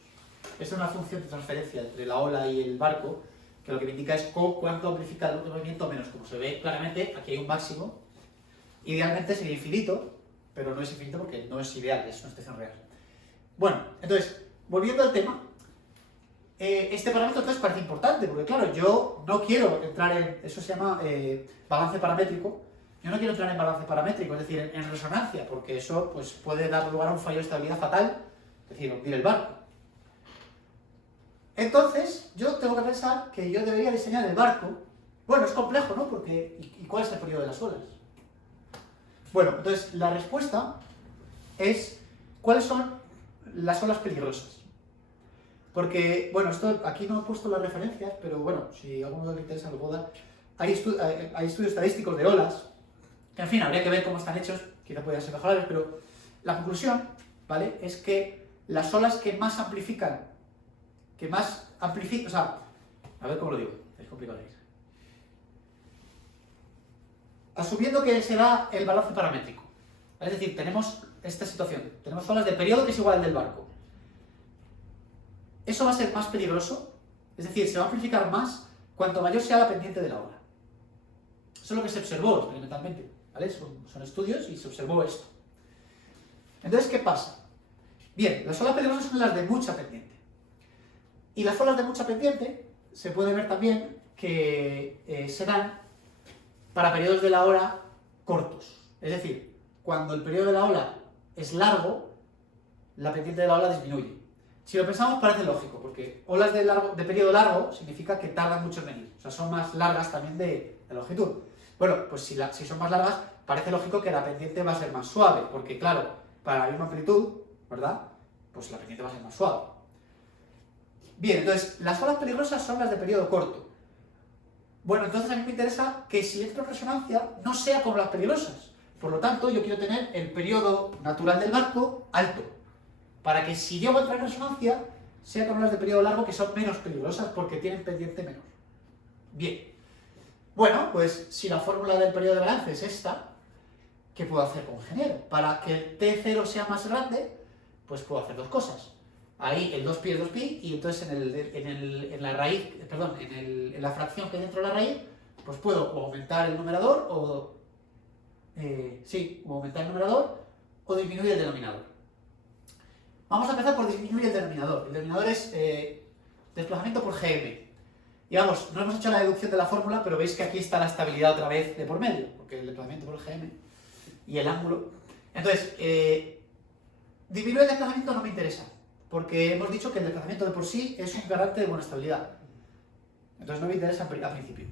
Esta es una función de transferencia entre la ola y el barco, que lo que me indica es cuánto amplifica el movimiento menos. Como se ve claramente, aquí hay un máximo. Idealmente sería infinito, pero no es infinito porque no es ideal, es una situación real. Bueno, entonces, volviendo al tema, este parámetro entonces parece importante, porque claro, yo no quiero entrar en, eso se llama balance paramétrico, yo no quiero entrar en balance paramétrico, es decir, en resonancia, porque eso pues, puede dar lugar a un fallo de estabilidad fatal, es decir, hundir el barco. Entonces, yo tengo que pensar que yo debería diseñar el barco. Bueno, es complejo, ¿no? Porque, ¿y cuál es el periodo de las olas? Bueno, entonces, la respuesta es ¿cuáles son las olas peligrosas? Porque, bueno, esto aquí no he puesto las referencias, pero bueno, si a alguno le interesa lo puedo dar. Hay estudios estadísticos de olas, que en fin, habría que ver cómo están hechos, quizá podrían ser mejorables, pero la conclusión, ¿vale? Es que las olas que más amplifican, o sea, a ver cómo lo digo, es complicado de ir. Asumiendo que se da el balance paramétrico, es decir, tenemos esta situación, tenemos olas de periodo que es igual al del barco. Eso va a ser más peligroso, es decir, se va a amplificar más cuanto mayor sea la pendiente de la ola. Eso es lo que se observó experimentalmente, ¿vale? Son estudios y se observó esto. Entonces, ¿qué pasa? Bien, las olas peligrosas son las de mucha pendiente. Y las olas de mucha pendiente se puede ver también que se dan para periodos de la ola cortos. Es decir, cuando el periodo de la ola es largo, la pendiente de la ola disminuye. Si lo pensamos parece lógico, porque olas de periodo largo significa que tardan mucho en venir. O sea, son más largas también de longitud. Bueno, pues si son más largas, parece lógico que la pendiente va a ser más suave, porque claro, para la misma amplitud, ¿verdad? Pues la pendiente va a ser más suave. Bien, entonces, las olas peligrosas son las de periodo corto. Bueno, entonces a mí me interesa que si entro en resonancia no sea como las peligrosas. Por lo tanto, yo quiero tener el periodo natural del barco alto, para que si llego a entrar en resonancia, sea como las de periodo largo, que son menos peligrosas porque tienen pendiente menor. Bien. Bueno, pues si la fórmula del periodo de balance es esta, ¿qué puedo hacer con ingeniero? Para que el T0 sea más grande, pues puedo hacer dos cosas. Ahí el 2pi es 2pi, y entonces en la raíz, perdón, en la fracción que hay dentro de la raíz, pues puedo o aumentar el numerador o aumentar el numerador o disminuir el denominador. Vamos a empezar por disminuir el denominador. El denominador es desplazamiento por gm. Y vamos, no hemos hecho la deducción de la fórmula, pero veis que aquí está la estabilidad otra vez de por medio, porque el desplazamiento por el gm y el ángulo. Entonces, disminuir el desplazamiento no me interesa, porque hemos dicho que el desplazamiento de por sí es un garante de buena estabilidad. Entonces no me interesa al principio.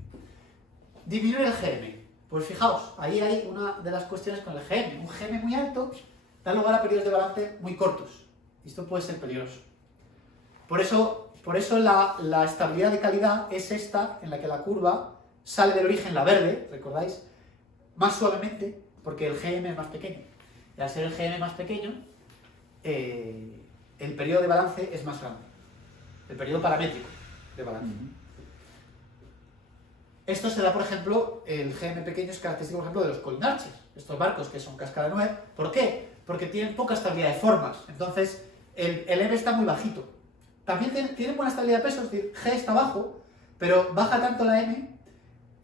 Disminuir el gm. Pues fijaos, ahí hay una de las cuestiones con el gm. Un gm muy alto da lugar a periodos de balance muy cortos. Y esto puede ser peligroso. Por eso la estabilidad de calidad es esta, en la que la curva sale del origen, la verde, ¿recordáis? Más suavemente, porque el gm es más pequeño. Y al ser el gm más pequeño, el periodo de balance es más grande. El periodo paramétrico de balance. Esto se da, por ejemplo, el gm pequeño es característico, por ejemplo, de los Colin Archer, estos barcos que son cascada de Noé. ¿Por qué? Porque tienen poca estabilidad de formas. Entonces, el M está muy bajito. También tienen buena estabilidad de peso, es decir, G está bajo, pero baja tanto la M,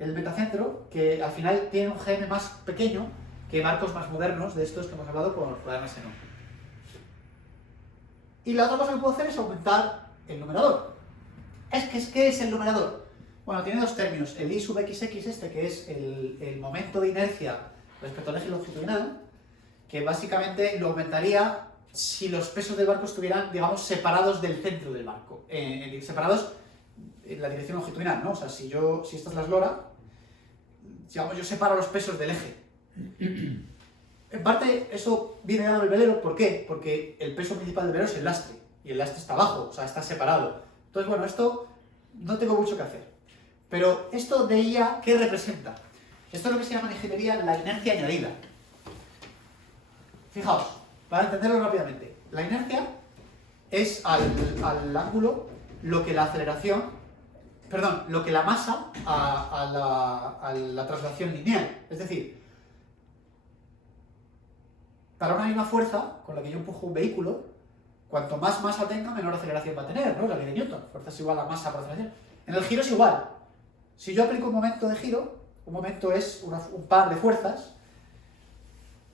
el metacentro, que al final tiene un GM más pequeño que barcos más modernos de estos que hemos hablado con la MSNO. Y la otra cosa que puedo hacer es aumentar el numerador. ¿Qué es el numerador? Bueno, tiene dos términos. El I sub xx este, que es el momento de inercia respecto al eje longitudinal, que básicamente lo aumentaría si los pesos del barco estuvieran, digamos, separados del centro del barco, separados en la dirección longitudinal, ¿no? O sea, si esta es la eslora, digamos, yo separo los pesos del eje. En parte, eso viene dado del velero, ¿por qué? Porque el peso principal del velero es el lastre, y el lastre está abajo, o sea, está separado. Entonces, bueno, esto no tengo mucho que hacer. Pero esto de IA, ¿qué representa? Esto es lo que se llama en ingeniería la inercia añadida. Fijaos, para entenderlo rápidamente, la inercia es al ángulo lo que la aceleración, perdón, lo que la masa a la traslación lineal. Es decir, para una misma fuerza con la que yo empujo un vehículo, cuanto más masa tenga, menor aceleración va a tener, ¿no? La ley de Newton, fuerza es igual a masa por aceleración. En el giro es igual. Si yo aplico un momento de giro, un momento es un par de fuerzas,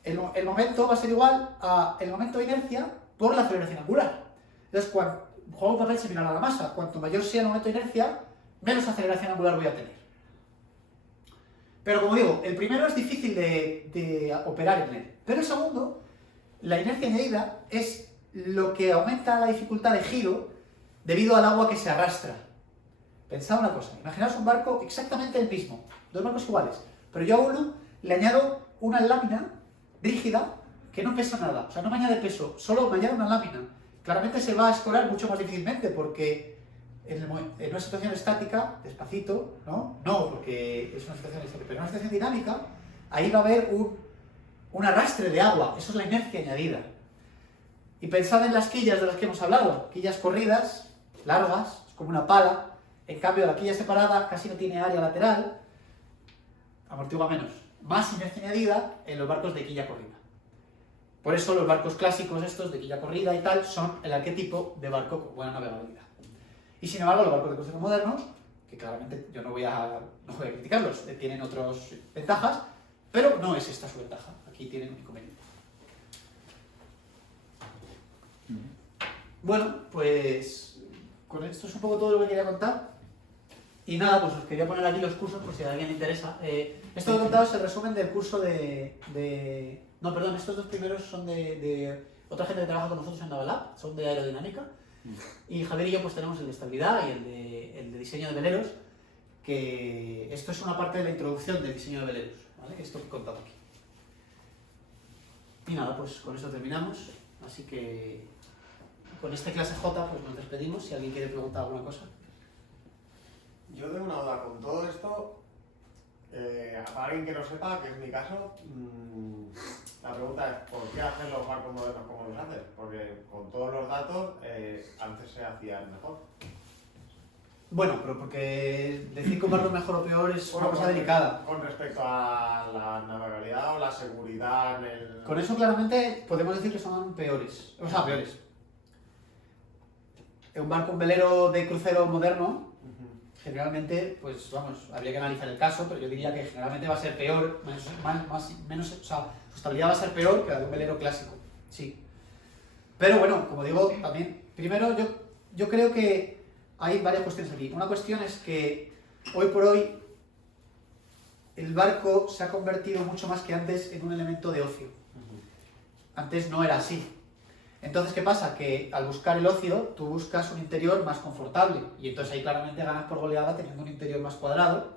el momento va a ser igual al momento de inercia por la aceleración angular. Entonces, cuando juego un papel similar a la masa, cuanto mayor sea el momento de inercia, menos aceleración angular voy a tener. Pero como digo, el primero es difícil de operar en él. Pero el segundo, la inercia añadida, es lo que aumenta la dificultad de giro debido al agua que se arrastra. Pensad una cosa, imaginaos un barco exactamente el mismo, dos barcos iguales, pero yo a uno le añado una lámina rígida que no pesa nada, o sea, no me añade peso, solo me añade una lámina. Claramente se va a escorar mucho más difícilmente porque en una situación estática, despacito, ¿no? No, porque es una situación estática, pero en una situación dinámica, ahí va a haber un arrastre de agua, eso es la inercia añadida. Y pensad en las quillas de las que hemos hablado, quillas corridas, largas, es como una pala. En cambio, la quilla separada casi no tiene área lateral, amortigua menos. Más inercia añadida en los barcos de quilla corrida. Por eso los barcos clásicos estos de quilla corrida y tal son el arquetipo de barco con buena navegabilidad. Y sin embargo, los barcos de crucero modernos, que claramente yo no voy a criticarlos, tienen otras ventajas, pero no es esta su ventaja. Aquí tienen un inconveniente. Bueno, pues con esto es un poco todo lo que quería contar. Y nada, pues os quería poner aquí los cursos por si a alguien le interesa. Esto que he contado es el resumen del curso No, perdón, estos dos primeros son de otra gente que trabaja con nosotros en Navalab, son de aerodinámica. Y Javier y yo pues tenemos el de estabilidad y el de diseño de veleros, que esto es una parte de la introducción del diseño de veleros, ¿vale? Esto que he contado aquí. Y nada, pues con esto terminamos, así que con este clase J pues nos despedimos, si alguien quiere preguntar alguna cosa. Yo tengo una duda con todo esto. Para alguien que no sepa, que es mi caso, la pregunta es ¿por qué hacen los barcos modernos como los hacen? Porque con todos los datos antes se hacían mejor. Bueno, pero porque decir que un barco es mejor o peor es una Bueno, cosa delicada. Con respecto a la navegabilidad o la seguridad en el... Con eso claramente podemos decir que son peores. O sea, peores. Un barco, un velero de crucero moderno, generalmente, pues vamos, habría que analizar el caso, pero yo diría que generalmente va a ser peor, menos, o sea, su estabilidad va a ser peor que la de un velero clásico, sí. Pero bueno, como digo, también, primero yo creo que hay varias cuestiones aquí. Una cuestión es que hoy por hoy el barco se ha convertido mucho más que antes en un elemento de ocio. Antes no era así. Entonces, ¿qué pasa? Que al buscar el ocio, tú buscas un interior más confortable y entonces ahí claramente ganas por goleada teniendo un interior más cuadrado.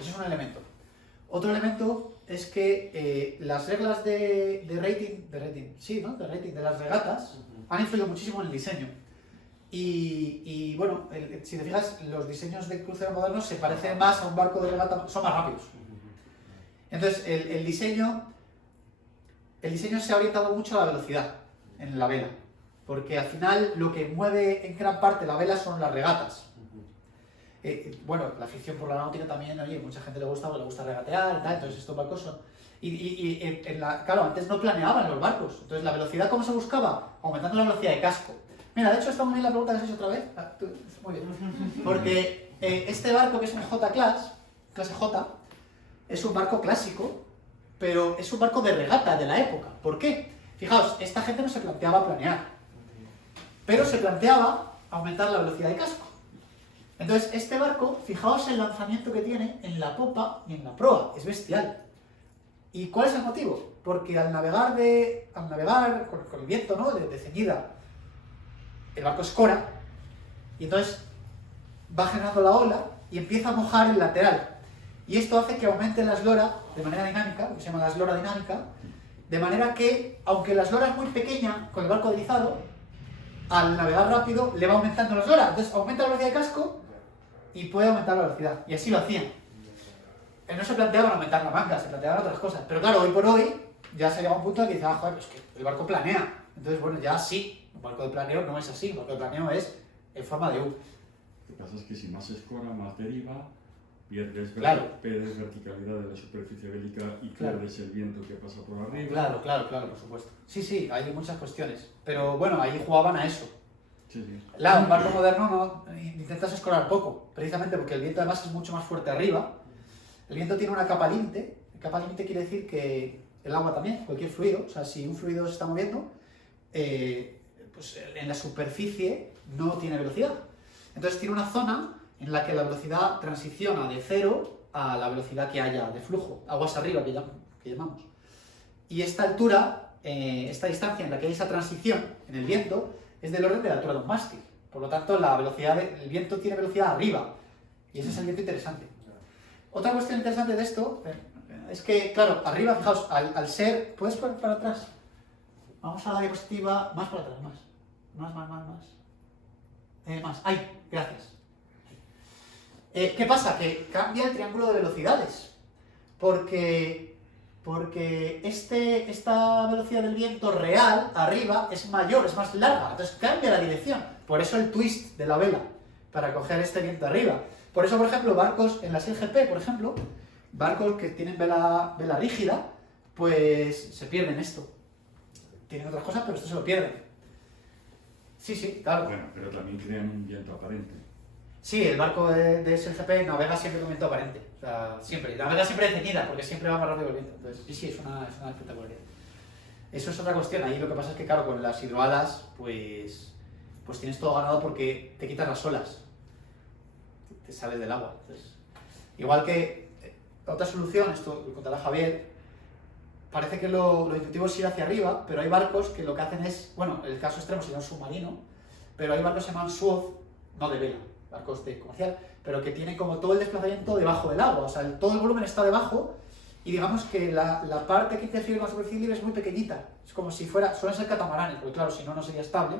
Eso es un elemento. Otro elemento es que las reglas de rating de las regatas han influido muchísimo en el diseño. Y bueno, si te fijas, los diseños de crucero modernos se parecen más a un barco de regata, son más rápidos. Entonces, el diseño se ha orientado mucho a la velocidad en la vela, porque al final lo que mueve en gran parte la vela son las regatas. Bueno, la afición por la náutica también, oye, mucha gente le gusta regatear y tal, entonces estos barcos son... Claro, antes no planeaban los barcos, entonces la velocidad, ¿cómo se buscaba? Aumentando la velocidad de casco. Mira, de hecho está muy bien la pregunta que has hecho otra vez, muy bien, porque este barco que es un J-Class, clase J, es un barco clásico, pero es un barco de regata de la época. ¿Por qué? Fijaos, esta gente no se planteaba planear, pero se planteaba aumentar la velocidad de casco. Entonces, este barco, fijaos el lanzamiento que tiene en la popa y en la proa, es bestial. ¿Y cuál es el motivo? Porque al navegar con el viento, ¿no? de ceñida, el barco escora, y entonces va generando la ola y empieza a mojar el lateral. Y esto hace que aumente la eslora de manera dinámica, lo que se llama la eslora dinámica, de manera que, aunque la eslora es muy pequeña con el barco deslizado, al navegar rápido le va aumentando la eslora. Entonces aumenta la velocidad de casco y puede aumentar la velocidad. Y así lo hacían. No se planteaban aumentar la manga, se planteaban otras cosas. Pero claro, hoy por hoy ya se llega a un punto en que dice, joder, pues que el barco planea. Entonces, bueno, ya sí, un barco de planeo no es así, un barco de planeo es en forma de U. Lo que pasa es que si más escora, más deriva, pierdes verticalidad de la superficie bélica y pierdes el viento que pasa por arriba. Claro, por supuesto. Sí, hay muchas cuestiones. Pero bueno, ahí jugaban a eso. Sí. Claro, un barco moderno intentas escorar poco, precisamente porque el viento además es mucho más fuerte arriba. El viento tiene una capa límite. Capa límite quiere decir que el agua también, cualquier fluido, o sea, si un fluido se está moviendo, pues en la superficie no tiene velocidad. Entonces tiene una zona en la que la velocidad transiciona de cero a la velocidad que haya de flujo, aguas arriba que llamamos. Y esta altura, esta distancia en la que hay esa transición en el viento, es del orden de la altura de un mástil. Por lo tanto, el viento tiene velocidad arriba. Y ese es el viento interesante. Otra cuestión interesante de esto es que, claro, arriba, fijaos, al ser... ¿Puedes poner para atrás? Vamos a la diapositiva, más para atrás, más. Más. ¡Ay! Gracias. ¿Qué pasa? Que cambia el triángulo de velocidades. Porque esta velocidad del viento real, arriba, es mayor, es más larga. Entonces cambia la dirección. Por eso el twist de la vela, para coger este viento arriba. Por eso, por ejemplo, barcos en las LGP, por ejemplo, barcos que tienen vela rígida, pues se pierden esto. Tienen otras cosas, pero esto se lo pierden. Sí, claro. Bueno, pero también crean un viento aparente. Sí, el barco de SLGP navega siempre con viento aparente. O sea, siempre. Navega siempre de ceñida, porque siempre va más rápido el viento. Entonces, sí, es una espectacularidad. Eso es otra cuestión. Ahí lo que pasa es que, claro, con las hidroalas, pues pues tienes todo ganado porque te quitas las olas, te sales del agua. Entonces, igual que otra solución, esto lo contará Javier, parece que lo intuitivo es ir hacia arriba, pero hay barcos que lo que hacen es, bueno, el caso extremo sería un submarino, pero hay barcos que se llaman SWOF, no de vela, barcos de comercial, pero que tienen como todo el desplazamiento debajo del agua, o sea, todo el volumen está debajo y digamos que la parte que interfiere con la superficie libre es muy pequeñita, es como si fuera, suelen ser catamaranes, porque claro, si no, no sería estable.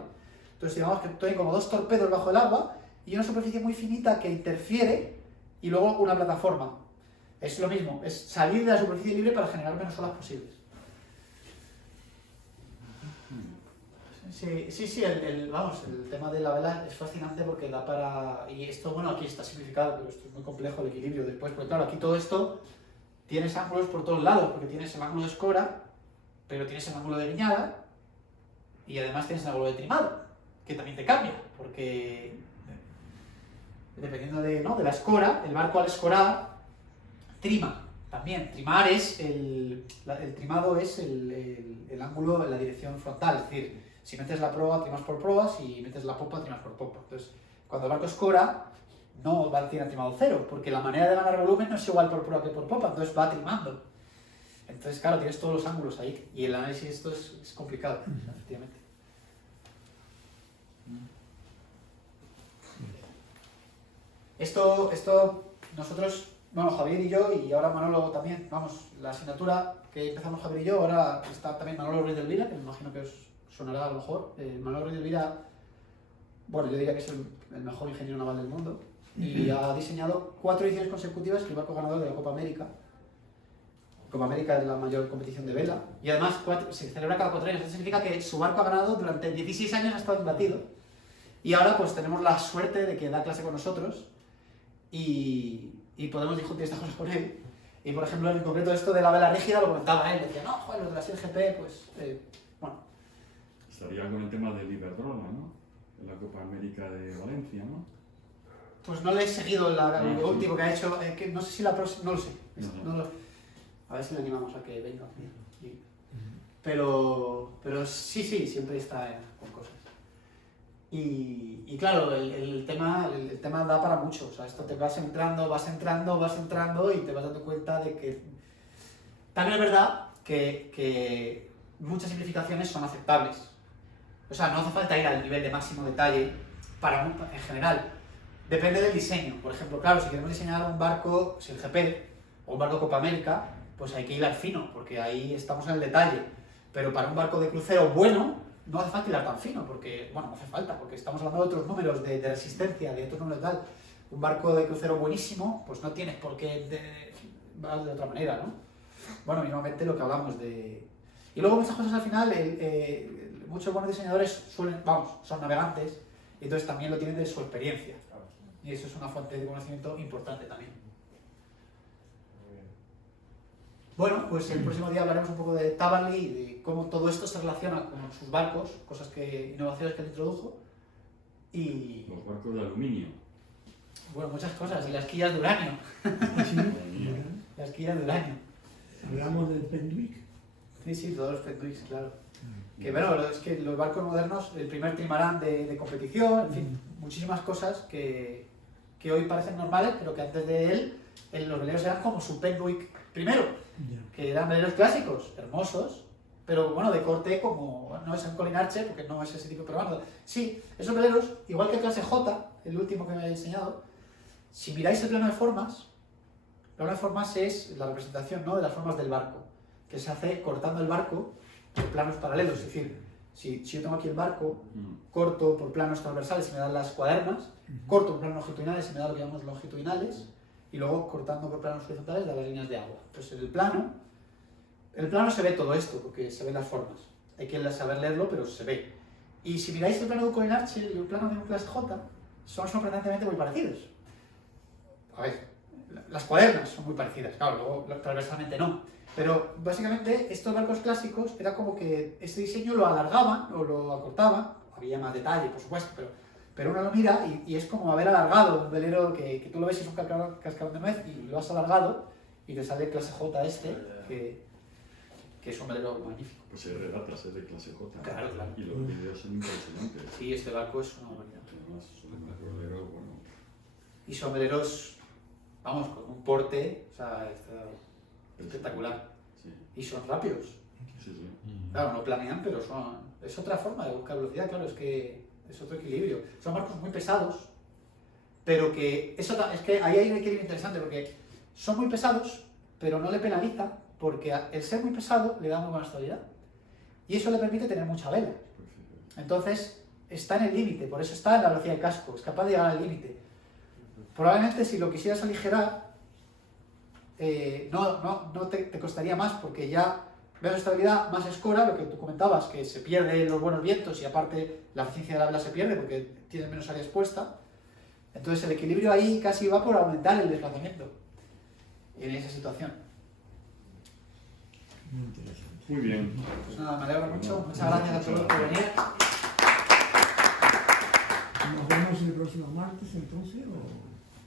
Entonces digamos que tienen como 2 torpedos bajo el agua y una superficie muy finita que interfiere y luego una plataforma. Es lo mismo, es salir de la superficie libre para generar menos olas posibles. Sí, vamos, el tema de la vela es fascinante porque da para... Y esto, bueno, aquí está simplificado, pero esto es muy complejo, el equilibrio después, porque claro, aquí todo esto tienes ángulos por todos lados, porque tienes el ángulo de escora, pero tienes el ángulo de guiñada y además tienes el ángulo de trimado, que también te cambia, porque dependiendo de la escora, el barco al escorar trima también. Trimar es el trimado es el ángulo en la dirección frontal, es decir, si metes la proa, trimas por proa, si metes la popa, trimas por popa. Entonces, cuando el barco escora, no tiene trimado cero, porque la manera de ganar volumen no es igual por proa que por popa, entonces va trimando. Entonces, claro, tienes todos los ángulos ahí, y el análisis de esto es complicado, efectivamente. Esto, nosotros, bueno, Javier y yo, y ahora Manolo también, vamos, la asignatura que empezamos Javier y yo, ahora está también Manolo Ruiz de Elvira, que me imagino que os sonará a lo mejor. Manolo Ruiz de Elvira, bueno, yo diría que es el mejor ingeniero naval del mundo, y ha diseñado 4 ediciones consecutivas el barco ganador de la Copa América. Copa América es la mayor competición de vela, y además se celebra cada 4 años. Eso significa que su barco ha ganado durante 16 años, ha estado imbatido, y ahora pues tenemos la suerte de que da clase con nosotros, y podemos discutir estas cosas con él. Y por ejemplo, en concreto esto de la vela rígida lo comentaba él, decía, no, joder, los de la SLGP, pues, bueno. Estaría con el tema del Iberdrola, ¿no? En la Copa América de Valencia, ¿no? Pues no le he seguido el último que ha hecho, que no sé si la próxima, no lo sé. A ver si le animamos a que venga. Pero sí, siempre está con cosas. Y claro, el tema da para mucho, o sea, esto te vas entrando y te vas dando cuenta de que también es verdad que muchas simplificaciones son aceptables. O sea, no hace falta ir al nivel de máximo detalle en general. Depende del diseño. Por ejemplo, claro, si queremos diseñar un barco SLGP o un barco Copa América, pues hay que hilar fino, porque ahí estamos en el detalle. Pero para un barco de crucero bueno, no hace falta hilar tan fino, porque, bueno, no hace falta, porque estamos hablando de otros números de resistencia, de otros números de tal. Un barco de crucero buenísimo, pues no tienes por qué va de otra manera, ¿no? Bueno, mismamente lo que hablamos de... Y luego muchas cosas al final, muchos buenos diseñadores son navegantes, y entonces también lo tienen de su experiencia. Y eso es una fuente de conocimiento importante también. Bueno, pues el próximo día hablaremos un poco de Tabarly y de cómo todo esto se relaciona con sus barcos, innovaciones que él introdujo. Y... Los barcos de aluminio. Bueno, muchas cosas. Y las quillas de uranio. Las quillas de uranio. Hablamos del Pendwick. Sí, todos los Pendwicks, claro. Que bueno, es que los barcos modernos, el primer trimarán de competición, en fin, muchísimas cosas que hoy parecen normales, pero que antes de él, los veleros eran como su Pendwick primero. Que eran veleros clásicos, hermosos, pero bueno, de corte como, no es un Colin Archer, porque no es ese tipo, pero bueno, sí, esos veleros, igual que el clase J, el último que me he enseñado, si miráis el plano de formas es la representación, ¿no?, de las formas del barco, que se hace cortando el barco por planos paralelos, es decir, si yo tengo aquí el barco, corto por planos transversales y me dan las cuadernas, corto por planos longitudinales y me da lo que llamamos longitudinales, y luego cortando por planos horizontales de las líneas de agua. Pues en el plano se ve todo esto, porque se ven las formas. Hay que saber leerlo, pero se ve. Y si miráis el plano de un Colin Archer y el plano de un clase J, son sorprendentemente muy parecidos. A ver, las cuadernas son muy parecidas, claro, luego transversalmente no. Pero básicamente estos barcos clásicos era como que este diseño lo alargaban o lo acortaban, había más detalle, por supuesto, pero uno lo mira y es como haber alargado un velero que tú lo ves y es un cascarón de nuez y lo has alargado y te sale el clase J que que es un velero magnífico. Pues hay regatas, es de clase J. Claro, claro. Y los vídeos son impresionantes. Sí, este barco es una barbaridad. Además, son unos veleros, bueno, Y son veleros, vamos, con un porte, o sea, espectacular. sí, Y son rápidos. sí, sí. Claro, no planean, pero es otra forma de buscar velocidad, claro, es que es otro equilibrio. Son barcos muy pesados, pero que es que ahí hay un equilibrio interesante, porque son muy pesados, pero no le penaliza, porque el ser muy pesado le da muy buena estabilidad. Y eso le permite tener mucha vela. Entonces, está en el límite, por eso está en la velocidad del casco, es capaz de llegar al límite. Probablemente si lo quisieras aligerar, no te costaría más, porque ya menos estabilidad, más escora, lo que tú comentabas, que se pierden los buenos vientos y aparte la eficiencia de la vela se pierde porque tienes menos área expuesta. Entonces el equilibrio ahí casi va por aumentar el desplazamiento en esa situación. Muy interesante. Muy bien. Pues nada, me alegro mucho. Muchas gracias a todos por venir. Nos vemos el próximo martes entonces o...